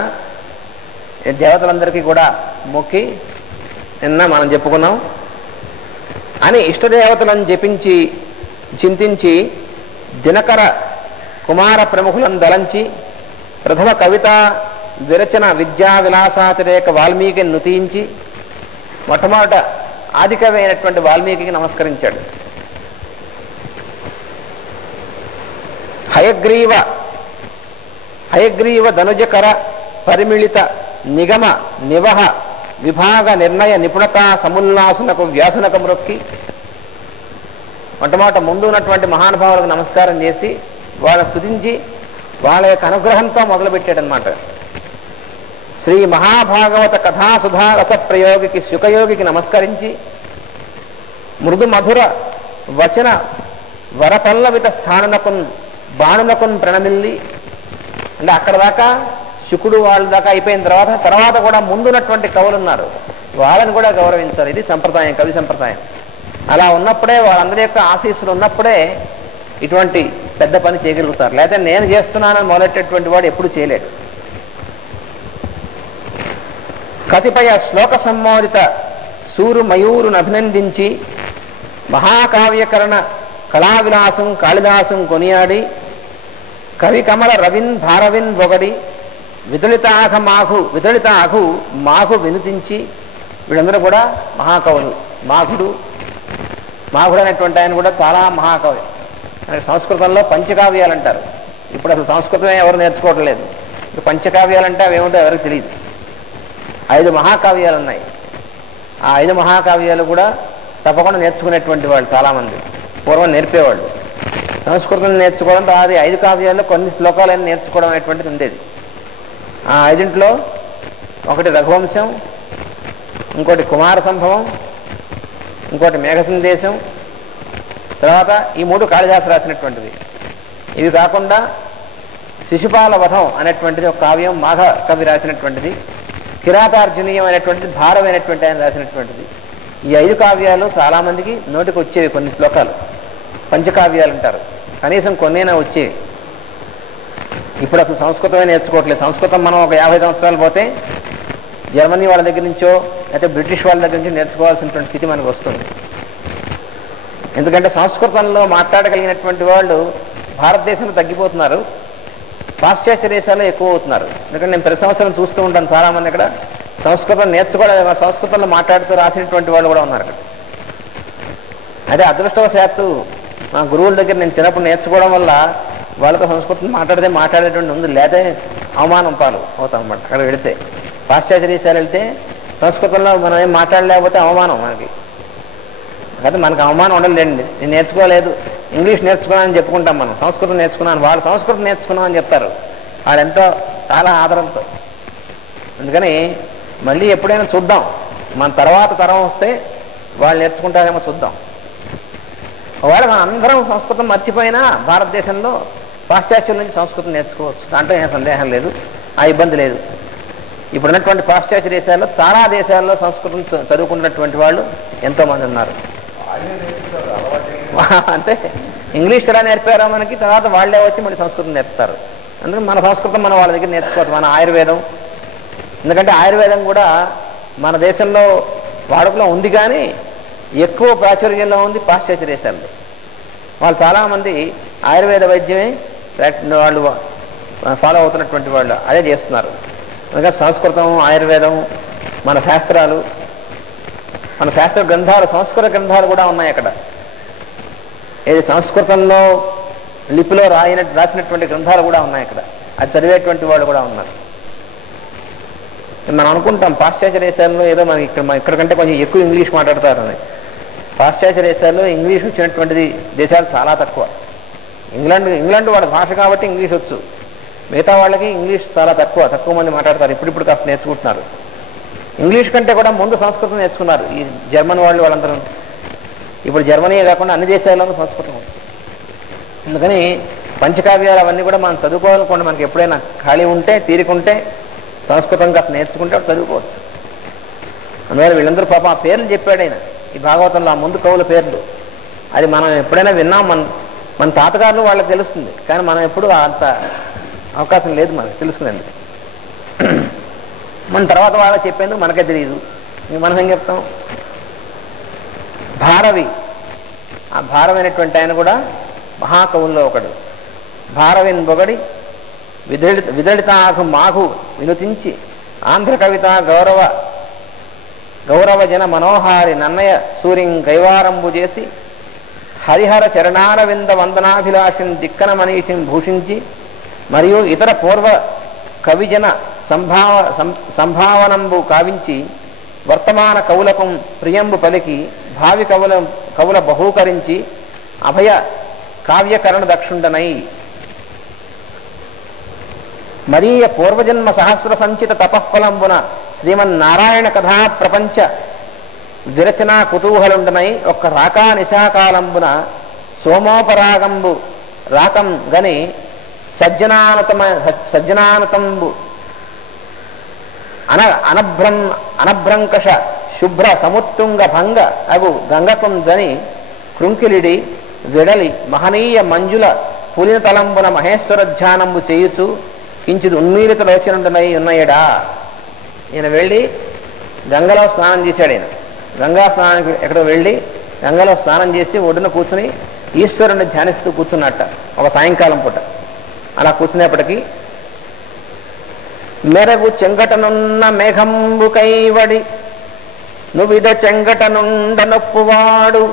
దేవతలందరికీ కూడా మొక్కి నిన్న మనం చెప్పుకున్నాం అని ఇష్టదేవతలను జపించి చింతించి దినకర కుమార ప్రముఖులను దలంచి ప్రథమ కవిత విరచన విద్యా విలాసాతిరేక వాల్మీకిని నుతించి మొట్టమొదట ఆదికవి అయినటువంటి వాల్మీకి నమస్కరించాడు. హయగ్రీవ ధనుజకర పరిమిళిత నిగమ నివహ విభాగ నిర్ణయ నిపుణతా సముల్లాసునకు వ్యాసునకు మ్రొక్కి మొట్టమొదట ముందు ఉన్నటువంటి మహానుభావులకు నమస్కారం చేసి వాళ్ళని స్తుతించి వాళ్ళ యొక్క అనుగ్రహంతో మొదలుపెట్టాడనమాట. శ్రీ మహాభాగవత కథాసుధా రస ప్రయోగికి శుకయోగికి నమస్కరించి మృదు మధుర వచన వరపల్లవిత స్థానునకున్ బాణునకున్ ప్రణమిల్లి అంటే అక్కడ దాకా శుకుడు వాళ్ళ దాకా అయిపోయిన తర్వాత కూడా ముందున్నటువంటి కవులు ఉన్నారు, వాళ్ళని కూడా గౌరవించాలి. ఇది సంప్రదాయం, కవి సంప్రదాయం. అలా ఉన్నప్పుడే వాళ్ళందరి యొక్క ఆశీస్సులు ఉన్నప్పుడే ఇటువంటి పెద్ద పని చేయగలుగుతారు. లేకపోతే నేను చేస్తున్నానని మొదలెట్టేటువంటి వాడు ఎప్పుడు చేయలేడు. కతిపయ శ్లోక సంమోదిత సూరు మయూరును అభినందించి మహాకావ్యకరణ కళావిలాసం కాళిదాసం కొనియాడి కవి కమల రవిన్ భారవిన్ బొగడి విదళితాఘ మాఘు వినుతించి వీళ్ళందరూ కూడా మహాకవులు. మాఘుడు అనేటువంటి ఆయన కూడా చాలా మహాకవి. సంస్కృతంలో పంచకావ్యాలు అంటారు. ఇప్పుడు అసలు సంస్కృతమే ఎవరు నేర్చుకోవటం లేదు. ఇప్పుడు పంచకావ్యాలు అంటే అవి ఏమిటో ఎవరికి తెలియదు. 5 మహాకావ్యాలు ఉన్నాయి. ఆ 5 మహాకావ్యాలు కూడా తప్పకుండా నేర్చుకునేటువంటి వాళ్ళు చాలామంది పూర్వం నేర్పేవాళ్ళు. సంస్కృతం నేర్చుకోవడం అది 5 కావ్యాల్లో కొన్ని శ్లోకాలను నేర్చుకోవడం అనేటువంటిది ఉండేది. ఆ 5 ఒకటి రఘువంశం, ఇంకోటి కుమార సంభవం, ఇంకోటి మేఘ సందేశం, తర్వాత ఈ 3 కాళిదాసు రాసినటువంటివి. ఇవి కాకుండా శిశుపాల వధం అనేటువంటిది ఒక కావ్యం మాఘ కవి రాసినటువంటిది. కిరాతార్జునీయం అనేటువంటిది భారమైనటువంటి ఆయన రాసినటువంటిది. ఈ 5 కావ్యాలు చాలామందికి నోటికి వచ్చేవి. కొన్ని శ్లోకాలు పంచకావ్యాలు అంటారు. కనీసం కొన్నైనా వచ్చేవి. ఇప్పుడు అసలు సంస్కృతమే నేర్చుకోవట్లేదు. సంస్కృతం మనం ఒక 50 సంవత్సరాలు పోతే జర్మనీ వాళ్ళ దగ్గర నుంచో అయితే బ్రిటిష్ వాళ్ళ దగ్గర నుంచి నేర్చుకోవాల్సినటువంటి స్థితి మనకు వస్తుంది. ఎందుకంటే సంస్కృతంలో మాట్లాడగలిగినటువంటి వాళ్ళు భారతదేశంలో తగ్గిపోతున్నారు, పాశ్చాత్య దేశాల్లో ఎక్కువ అవుతున్నారు. ఎందుకంటే నేను ప్రతి సంవత్సరం చూస్తూ ఉంటాను చాలామంది ఇక్కడ సంస్కృతం నేర్చుకోవడం, సంస్కృతంలో మాట్లాడుతూ రాసినటువంటి వాళ్ళు కూడా ఉన్నారు అక్కడ. అదే అదృష్టవశాత్తు మా గురువుల దగ్గర నేను చిన్నప్పుడు నేర్చుకోవడం వల్ల వాళ్ళతో సంస్కృతం మాట్లాడేటువంటి ఉంది. లేదా అవమానం పాలు అవుతాం అన్నమాట. అక్కడ వెళితే పాశ్చాత్య దేశాలు వెళ్తే సంస్కృతంలో మనం ఏం మాట్లాడలేకపోతే అవమానం మనకి. అయితే మనకు అవమానం ఉండలేండి. నేను నేర్చుకోలేదు, ఇంగ్లీష్ నేర్చుకున్నానని చెప్పుకుంటాం మనం. సంస్కృతం నేర్చుకున్నాను, వాళ్ళు సంస్కృతం నేర్చుకున్నాం అని చెప్తారు. వాళ్ళు ఎంతో చాలా ఆదరంతో. అందుకని మళ్ళీ ఎప్పుడైనా చూద్దాం, మన తర్వాత తరం వస్తే వాళ్ళు నేర్చుకుంటారేమో చూద్దాం. ఒకవేళ మనం అందరం సంస్కృతం మర్చిపోయినా భారతదేశంలో పాశ్చాత్యుల నుంచి సంస్కృతం నేర్చుకోవచ్చు. దాంట్లో ఏం సందేహం లేదు, ఆ ఇబ్బంది లేదు. ఇప్పుడున్నటువంటి పాశ్చాత్య దేశాల్లో చాలా దేశాల్లో సంస్కృతం చదువుకున్నటువంటి వాళ్ళు ఎంతోమంది ఉన్నారు. అంటే ఇంగ్లీష్ ఎలా నేర్పారో మనకి, తర్వాత వాళ్ళే వచ్చి మళ్ళీ సంస్కృతం నేర్పుతారు. అందుకని మన సంస్కృతం మనం వాళ్ళ దగ్గర నేర్చుకోవచ్చు. మన ఆయుర్వేదం, ఎందుకంటే ఆయుర్వేదం కూడా మన దేశంలో వాడుకలో ఉంది, కానీ ఎక్కువ ప్రాచుర్యంలో ఉంది పాశ్చాత్య దేశాల్లో. వాళ్ళు చాలామంది ఆయుర్వేద వైద్యమే వాళ్ళు ఫాలో అవుతున్నటువంటి వాళ్ళు అదే చేస్తున్నారు. అందుకని సంస్కృతం, ఆయుర్వేదం, మన శాస్త్రాలు, మన శాస్త్ర గ్రంథాలు, సంస్కృత గ్రంథాలు కూడా ఉన్నాయి అక్కడ. ఇది సంస్కృతంలో లిపిలో రాసినటువంటి గ్రంథాలు కూడా ఉన్నాయి అక్కడ. అది చదివేటువంటి వాళ్ళు కూడా ఉన్నారు. మనం అనుకుంటాం పాశ్చాత్య దేశాల్లో ఏదో మనకి ఇక్కడ కంటే కొంచెం ఎక్కువ ఇంగ్లీష్ మాట్లాడతారని. పాశ్చాత్య దేశాల్లో ఇంగ్లీష్ వచ్చినటువంటిది దేశాలు చాలా తక్కువ. ఇంగ్లాండ్ వాళ్ళ భాష కాబట్టి ఇంగ్లీష్ వచ్చు, మిగతా వాళ్ళకి ఇంగ్లీష్ చాలా తక్కువ మంది మాట్లాడతారు. ఇప్పుడు కాస్త నేర్చుకుంటున్నారు. ఇంగ్లీష్ కంటే కూడా ముందు సంస్కృతం నేర్చుకున్నారు ఈ జర్మన్ వాళ్ళందరూ. ఇప్పుడు జర్మనీయే కాకుండా అన్ని దేశాల్లోనూ సంస్కృతం ఉంది. అందుకని పంచకావ్యాలు అవన్నీ కూడా మనం చదువుకోవాలనుకోండి, మనకి ఎప్పుడైనా ఖాళీ ఉంటే తీరికుంటే సంస్కృతం కాస్త నేర్చుకుంటే చదువుకోవచ్చు. అందువల్ల వీళ్ళందరూ పాపం ఆ పేర్లు చెప్పాడు ఆయన ఈ భాగవతంలో, ఆ ముందు కవుల పేర్లు. అది మనం ఎప్పుడైనా విన్నాం, మన తాతగారులు వాళ్ళకి తెలుస్తుంది, కానీ మనం ఎప్పుడు అంత అవకాశం లేదు మనకి తెలుసుకునేందుకు. మన తర్వాత వాళ్ళకి చెప్పేందుకు మనకే తెలియదు. మనం ఏం చెప్తాం? భారవి, ఆ భారవైనటువంటి ఆయన కూడా మహాకవుల్లో ఒకడు. భారవిన్ బొగడి విదళితాఘు మాఘు వినుతించి ఆంధ్ర కవిత గౌరవ జన మనోహారి నన్నయ సూరిం కైవారంబు చేసి హరిహర చరణారవింద వందనాభిలాషిం దిక్కన మనీషిం భూషించి మరియు ఇతర పూర్వ కవిజన సంభావనంబు కావించి వర్తమాన కవులకు ప్రియంబు పలికి భావి కవుల బహూకరించి అభయ కావ్యకరణ దక్షుండనై మరీయ పూర్వజన్మ సహస్ర సంచిత తపఃఫలంబున శ్రీమన్నారాయణ కథా ప్రపంచ విరచనా కుతూహలుండనై ఒక్క రాకా నిశాకాలంబున సోమోపరాగంబు రాకం గని సజ్జనానతంబు అనభ్రంకష శుభ్ర సముత్తుంగ భంగ అగు గంగకం జని కృంకిలిడి విడలి మహనీయ మంజుల పులిన తలంబున మహేశ్వర ధ్యానంబు చేయుచు కించిది ఉన్మీలిత లోచనుండనై ఉన్నయడా. ఈయన వెళ్ళి గంగలో స్నానం చేశాడు. ఈయన గంగా స్నానానికి ఎక్కడో వెళ్ళి గంగలో స్నానం చేసి ఒడ్డున కూర్చుని ఈశ్వరుని ధ్యానిస్తూ కూర్చున్నట్ట ఒక సాయంకాలం పూట. అలా కూర్చునేప్పటికీ మెరగు చెంగటనున్న మేఘంబు కైవడి నువిద చెంగటనుండ నొప్పువాడు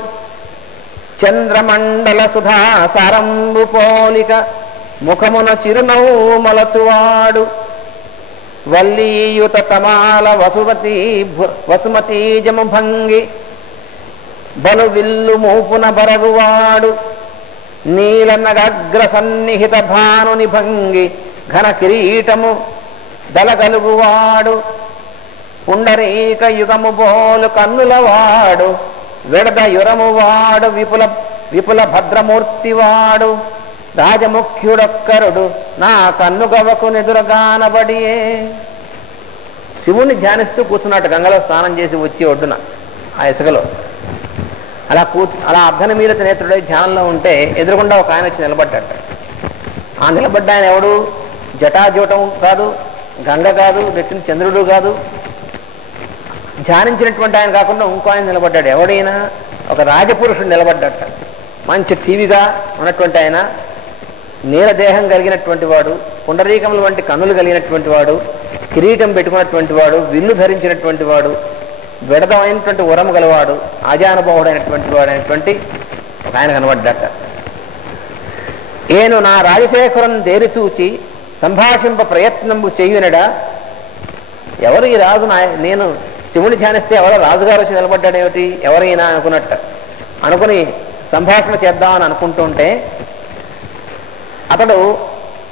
చంద్రమండల సుధా సారంబు పోలిక ముఖమున చిరునవ్వు మొలచువాడు వల్లీయుత తమాల వసుమతీజము భంగి బలు విల్లు మూపున బరగువాడు నీలనగగ్ర సన్నిహిత భానుని భంగి ఘన కిరీటము దలగలుగువాడు పుండరీక యుగము బోలు కన్నులవాడు విడద యురమువాడు విపుల భద్రమూర్తివాడు రాజముఖ్యుడొక్కరుడు నా కన్నుగవకు నెదురగానబడియే. శివుణ్ణి ధ్యానిస్తూ కూర్చున్నట్టు గంగలో స్నానం చేసి వచ్చి ఒడ్డున ఆ ఇసుకలో అలా అర్ధనమీలిత నేత్రుడై ధ్యానంలో ఉంటే ఎదురుగుండా ఒక ఆయన వచ్చి నిలబడ్డాడు. ఆ నిలబడ్డ ఆయన ఎవడు? జటాజూటం కాదు, గంగ కాదు, నెట్టిన చంద్రుడు కాదు. ధ్యానించినటువంటి ఆయన కాకుండా ఇంకో ఆయన నిలబడ్డాడు. ఎవడైనా ఒక రాజపురుషుడు నిలబడ్డట. మంచి టీవీగా ఉన్నటువంటి ఆయన, నీలదేహం కలిగినటువంటి వాడు, పుండరీకముల వంటి కన్నులు కలిగినటువంటి వాడు, కిరీటం పెట్టుకున్నటువంటి వాడు, విల్లు ధరించినటువంటి వాడు, విడదమైనటువంటి ఉరము గలవాడు, ఆజానుభావుడైనటువంటి వాడు అయినటువంటి ఒక ఆయన కనబడ్డట. ఏను నా రాజశేఖరం దేరిచూచి సంభాషింప ప్రయత్నంబు చేయునడా. ఎవరు ఈ రాజు? నేను శివుని ధ్యానిస్తే ఎవరో రాజుగారు వచ్చి నిలబడ్డాడేమిటి, ఎవరైనా అనుకుని సంభాషణ చేద్దామని అనుకుంటుంటే అతడు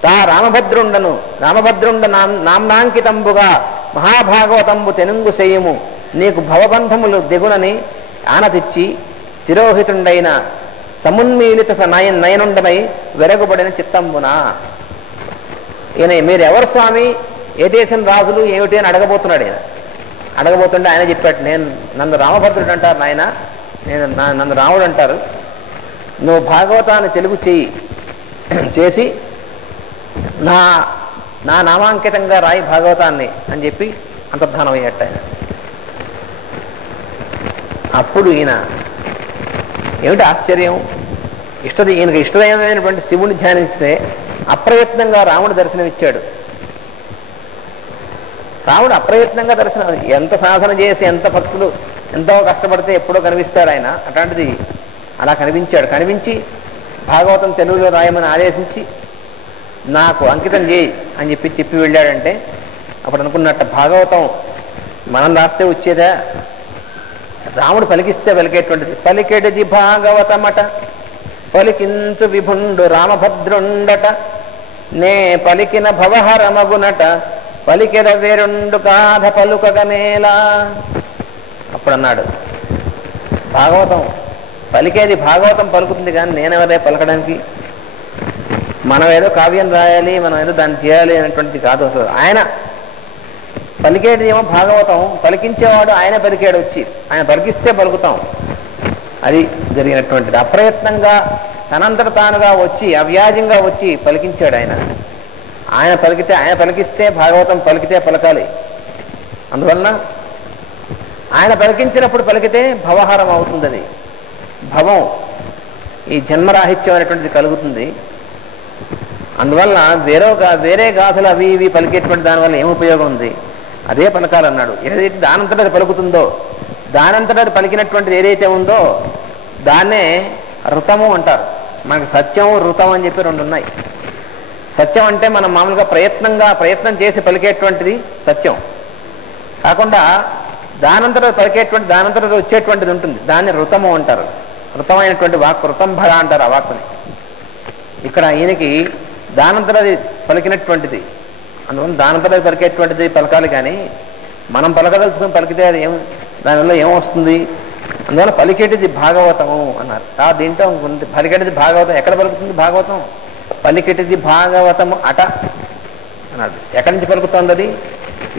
తా రామభద్రుండ నామ్నాంకితంబుగా మహాభాగవతంబు తెనుంగు సేయము నీకు భవబంధములు దిగునని ఆనతిచ్చి తిరోహితుండైన సమున్మీలిత నయనుండనై వెరగుబడిన చిత్తంబున. ఈయన మీరెవరు స్వామి, ఏ దేశం రాజులు ఏమిటి అని అడగబోతున్నాడు. అడగబోతుంటే ఆయన చెప్పాడు, నన్ను రామభద్రుడు అంటారు నాయన, నన్ను రాముడు అంటారు. నువ్వు భాగవతాన్ని తెలుగు చేసి నా నామాంకితంగా రాయి భాగవతాన్ని అని చెప్పి అంతర్ధానం అయ్యట ఆయన. అప్పుడు ఈయన ఏమిటి ఆశ్చర్యం, ఈయనకు ఇష్టమైనటువంటి శివుని ధ్యానిస్తే అప్రయత్నంగా రాముడు దర్శనమిచ్చాడు. రాముడు అప్రయత్నంగా దర్శనం, ఎంత సాధన చేసి ఎంత భక్తులు ఎంతో కష్టపడితే ఎప్పుడో కనిపిస్తాడు ఆయన. అట్లాంటిది అలా కనిపించి భాగవతం తెలుగులో రాయమని ఆదేశించి నాకు అంకితం చేయి అని చెప్పి వెళ్ళాడంటే అప్పుడు అనుకున్నట్ట, భాగవతం మనం రాస్తే వచ్చేదా, రాముడు పలికిస్తే పలికేటువంటిది. పలికెడిది భాగవతమట పలికించు విభుండు రామభద్రుండట నే పలికిన భవహరమగునట పలికెద వేరుండు గాథ పలుకగనేలా. అప్పుడన్నాడు భాగవతం పలికేది భాగవతం పలుకుతుంది కానీ నేనెవరే పలకడానికి, మనం ఏదో కావ్యం రాయాలి, మనం ఏదో దాన్ని చేయాలి అనేటువంటిది కాదు. అసలు ఆయన పలికేది ఏమో భాగవతం, పలికించేవాడు ఆయన పలికాడు వచ్చి, ఆయన పలికిస్తే పలుకుతాం. అది జరిగినటువంటిది. అప్రయత్నంగా తనంతట తానుగా వచ్చి అవ్యాజంగా వచ్చి పలికించాడు ఆయన. ఆయన పలికితే ఆయన పలికిస్తే భాగవతం పలికితే పలకాలి. అందువలన ఆయన పలికించినప్పుడు పలికితే భవహారం అవుతుంది. అది భవం, ఈ జన్మరాహిత్యం అనేటువంటిది కలుగుతుంది. అందువల్ల వేరే గాథలు అవి ఇవి పలికేటువంటి దానివల్ల ఏం ఉపయోగం ఉంది? అదే పలకాలన్నాడు. ఏదైతే దానంతట అది పలుకుతుందో, దానంతట అది పలికినటువంటిది ఏదైతే ఉందో దాన్నే ఋతము అంటారు. మనకి సత్యం ఋతం అని చెప్పి రెండు ఉన్నాయి. సత్యం అంటే మనం మామూలుగా ప్రయత్నం చేసి పలికేటువంటిది సత్యం కాకుండా దానంతట పలికేటువంటి దానంతట వచ్చేటువంటిది ఉంటుంది, దాన్ని ఋతము అంటారు. ఋతమైనటువంటి వాక్కు ఋతంభర అంటారు ఆ వాక్కుని. ఇక్కడ ఈయనకి దానంతటది పలికినటువంటిది, అందువల్ల దానంతటది పలికేటువంటిది పలకాలి. కానీ మనం పలకదలుచుకుని పలికితే అది దానివల్ల ఏమొస్తుంది? అందువల్ల పలికేటిది భాగవతము అన్నారు. దీంట్లో పలికేటిది భాగవతం. ఎక్కడ పలుకుతుంది భాగవతం? పలికేటిది భాగవతము అట అన్నాడు. ఎక్కడి నుంచి పలుకుతుంది అది?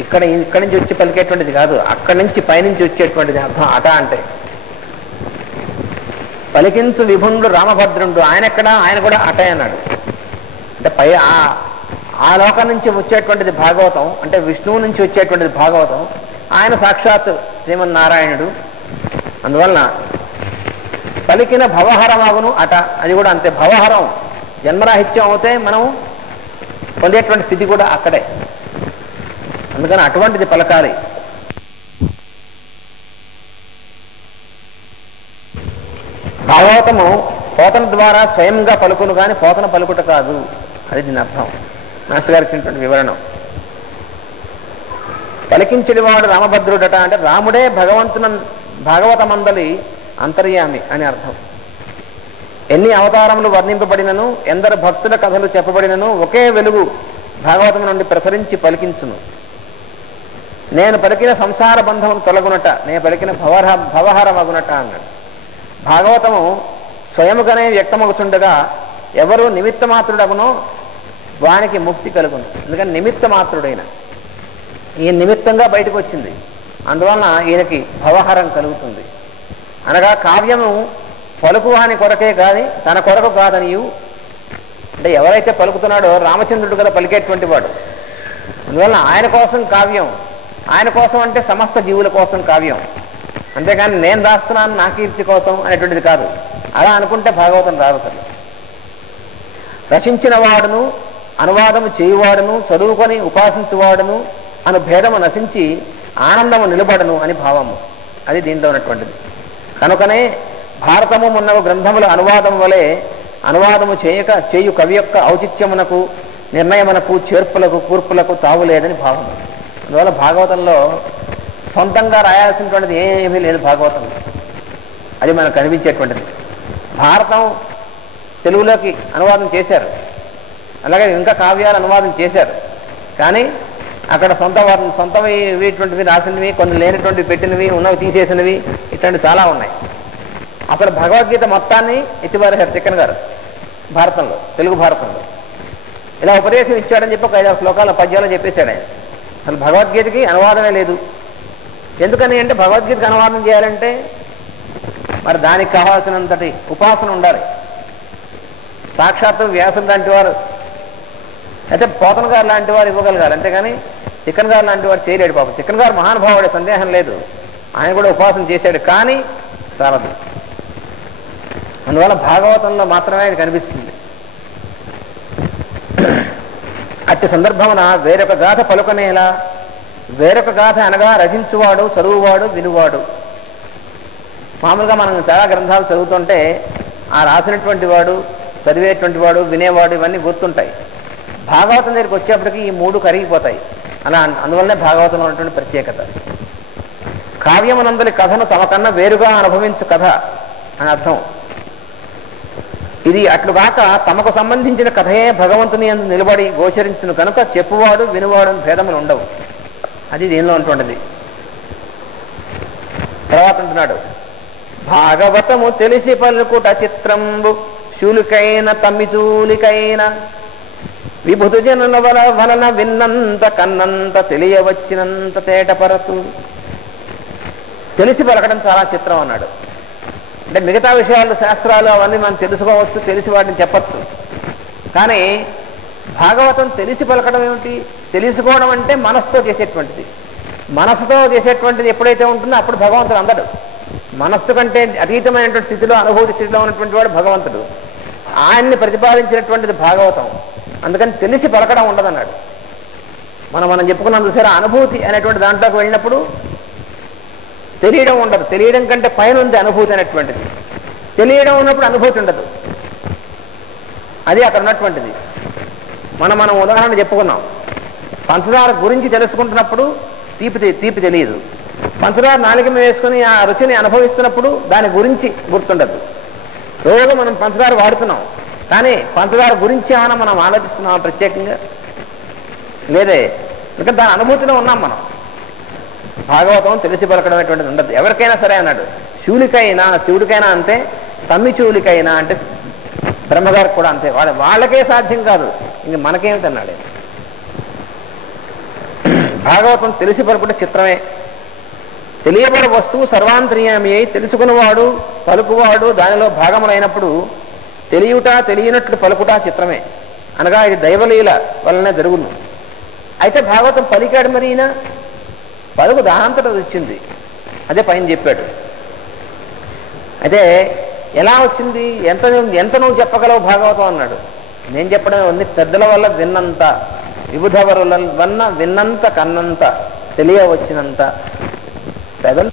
ఇక్కడి నుంచి వచ్చి పలికేటువంటిది కాదు, అక్కడి నుంచి పైనుంచి వచ్చేటువంటిది అర్థం అట అంటే. పలికించు విభుండు రామభద్రుండు, ఆయన ఎక్కడ? ఆయన కూడా అటే అన్నాడు. అంటే ఆ లోకం నుంచి వచ్చేటువంటిది భాగవతం, అంటే విష్ణువు నుంచి వచ్చేటువంటిది భాగవతం. ఆయన సాక్షాత్ శ్రీమన్నారాయణుడు. అందువలన పలికిన భవహరమగును అట, అది కూడా అంతే. భవహరం జన్మరాహిత్యం అవుతే మనం పొందేటువంటి స్థితి కూడా అక్కడే. అందుకని అటువంటిది పలకాలి. భాగవతము పోతన ద్వారా స్వయంగా పలుకును కానీ పోతన పలుకుట కాదు. అది దీని అర్థం. మాస్టర్ గారు ఇచ్చినటువంటి వివరణం. పలికించడి వాడు రామభద్రుడట అంటే రాముడే భాగవతమందలి అంతర్యామి అని అర్థం. ఎన్ని అవతారములు వర్ణింపబడినను, ఎందరు భక్తుల కథలు చెప్పబడినను ఒకే వెలుగు భాగవతం నుండి ప్రసరించి పలికించును. నేను పలికిన సంసార బంధమును తొలగునట, నేను పలికిన భవహారమగునట అన్నాడు. భాగవతము స్వయముగానే వ్యక్తమగుచుండగా ఎవరు నిమిత్త మాత్రుడగునో వానికి ముక్తి కలుగును. ఎందుకని నిమిత్త మాత్రుడైన ఈయన నిమిత్తంగా బయటకు వచ్చింది, అందువలన ఈయనకి భవహారం కలుగుతుంది. అనగా కావ్యము పలుకువాని కొరకే కాని తన కొరకు కాదనియు, అంటే ఎవరైతే పలుకుతున్నాడో రామచంద్రుడు కదా పలికేటువంటి వాడు. అందువలన ఆయన కోసం కావ్యం, ఆయన కోసం అంటే సమస్త జీవుల కోసం కావ్యం, అంతేకాని నేను రాస్తున్నాను నా కీర్తి కోసం అనేటువంటిది కాదు. అలా అనుకుంటే భాగవతం రాదు కదా. రచించిన వాడును, అనువాదము చేయువాడును, చదువుకొని ఉపాసించువాడును అను భేదము నశించి ఆనందము నిలబడను అని భావము. అది దీంట్లో ఉన్నటువంటిది. కనుకనే భారతము మున్నగు గ్రంథముల అనువాదం వలె అనువాదము చేయు కవి యొక్క ఔచిత్యమునకు, నిర్ణయమునకు, చేర్పులకు, కూర్పులకు తావులేదని భావము. అందువల్ల భాగవతంలో సొంతంగా రాయాల్సినటువంటిది ఏమీ లేదు భాగవతంలో. అది మనకు కనిపించేటువంటిది. భారతం తెలుగులోకి అనువాదం చేశారు, అలాగే ఇంకా కావ్యాలు అనువాదం చేశారు. కానీ అక్కడ సొంతమైనటువంటివి రాసినవి, కొన్ని లేనటువంటివి పెట్టినవి, ఉన్నవి తీసేసినవి, ఇట్లాంటివి చాలా ఉన్నాయి. అసలు భగవద్గీత మొత్తాన్ని ఎత్తిపారేశారు తిక్కన గారు భారతంలో, తెలుగు భారతంలో. ఇలా ఉపదేశం ఇచ్చాడని చెప్పి ఒక 5 శ్లోకాల పద్యాలు చెప్పేశాడు ఆయన. అసలు భగవద్గీతకి అనువాదమే లేదు. ఎందుకని అంటే భగవద్గీతకి అనువాదం చేయాలంటే మరి దానికి కావాల్సినంతటి ఉపాసన ఉండాలి. సాక్షాత్తు వ్యాసులు లాంటి వారు, అయితే పోతన గారు లాంటి వారు ఇవ్వగలగాలి, అంతేగాని తిక్కన్ గారు లాంటి వారు చేయలేడు. పాపం తిక్కన్ గారు మహానుభావుడే, సందేహం లేదు, ఆయన కూడా ఉపాసన చేశాడు, కానీ చాలదు. అందువల్ల భాగవతంలో మాత్రమే ఆయన కనిపిస్తుంది. అట్టి సందర్భమున వేరొక గాథ పలుకనేలా, వేరొక గాథ అనగా రచించువాడు, చదువువాడు, వినువాడు. మామూలుగా మనం చాలా గ్రంథాలు చదువుతుంటే ఆ రాసినటువంటి వాడు, చదివేటువంటి వాడు, వినేవాడు ఇవన్నీ గుర్తుంటాయి. భాగవతం దగ్గరికి వచ్చేప్పటికి ఈ 3 కరిగిపోతాయి. అలా అందువల్లనే భాగవతంలో ఉన్నటువంటి ప్రత్యేకత. కావ్యమునందలి కథను తమ కన్నా వేరుగా అనుభవించు కథ అని అర్థం. ఇది అట్లుగాక తమకు సంబంధించిన కథయే భగవంతుని యందు నిలబడి గోచరించును కనుక చెప్పువాడు వినువాడు భేదములు ఉండవు. అది దీనిలో ఉంటుండది. తర్వాత అంటున్నాడు, భాగవతము తెలిసి పలుకుట చిత్రంబు శూలికైన తమ్మిచూలికైన విభుతు జనుల వలన విన్నంత కన్నంత తెలియవచ్చినంత తేటపరతు. తెలిసి పలకడం చాలా చిత్రం అన్నాడు. అంటే మిగతా విషయాలు శాస్త్రాలు అవన్నీ మనం తెలుసుకోవచ్చు, తెలిసి వాటిని చెప్పచ్చు. కానీ భాగవతం తెలిసి పలకడం ఏమిటి? తెలుసుకోవడం అంటే మనసుతో చేసేటువంటిది. మనసుతో చేసేటువంటిది ఎప్పుడైతే ఉంటుందో అప్పుడు భగవంతుడు అందడు. మనస్సు కంటే అతీతమైనటువంటి స్థితిలో, అనుభూతి స్థితిలో ఉన్నటువంటి వాడు భగవంతుడు. ఆయన్ని ప్రతిపాదించినటువంటిది భాగవతం. అందుకని తెలిసి పలకడం ఉండదన్నాడు. మనం చెప్పుకున్నాం చూసారా, అనుభూతి అనేటువంటి దాంట్లోకి వెళ్ళినప్పుడు తెలియడం ఉండదు. తెలియడం కంటే పైన ఉంది అనుభూతి అనేటువంటిది. తెలియడం ఉన్నప్పుడు అనుభూతి ఉండదు. అది అక్కడ ఉన్నటువంటిది. మనం ఉదాహరణ చెప్పుకున్నాం. పంచదార గురించి తెలుసుకుంటున్నప్పుడు తీపి తెలియదు. పంచదార నాలుక మీద వేసుకుని ఆ రుచిని అనుభవిస్తున్నప్పుడు దాని గురించి గుర్తుండదు. రోజు మనం పంచదార వాడుతున్నాం, కానీ పంచదార గురించి ఏమైనా మనం ఆలోచిస్తున్నాం ప్రత్యేకంగా? లేదే. ఎందుకంటే దాని అనుభూతిలో ఉన్నాం మనం. భాగవతం తెలిసి పలకడం అటువంటిది ఉండదు. ఎవరికైనా సరే అన్నాడు. శూలికైనా, శివుడికైనా అంతే, తమ్మి చూలికైనా అంటే బ్రహ్మగారికి కూడా అంతే. వాళ్ళకే సాధ్యం కాదు, ఇంక మనకేమిటన్నాడు. భాగవతం తెలిసి పలుకుట చిత్రమే. తెలియబడ వస్తువు సర్వాంతర్యామి అయి తెలుసుకున్నవాడు పలుకువాడు దానిలో భాగములైనప్పుడు తెలియుట తెలియనట్లు పలుకుట చిత్రమే. అనగా ఇది దైవలీల వలనే జరుగును. అయితే భాగవతం పలికాడు, మరి ఈయన పలుకు దానంతట వచ్చింది. అదే పైన చెప్పాడు. అయితే ఎలా వచ్చింది, ఎంత నువ్వు చెప్పగలవు భాగవతం అన్నాడు. నేను చెప్పడం ఉంది, పెద్దల వల్ల విన్నంత, విబుధవరుల వల్ల విన్నంత కన్నంత తెలియవచ్చినంత పెద్దలు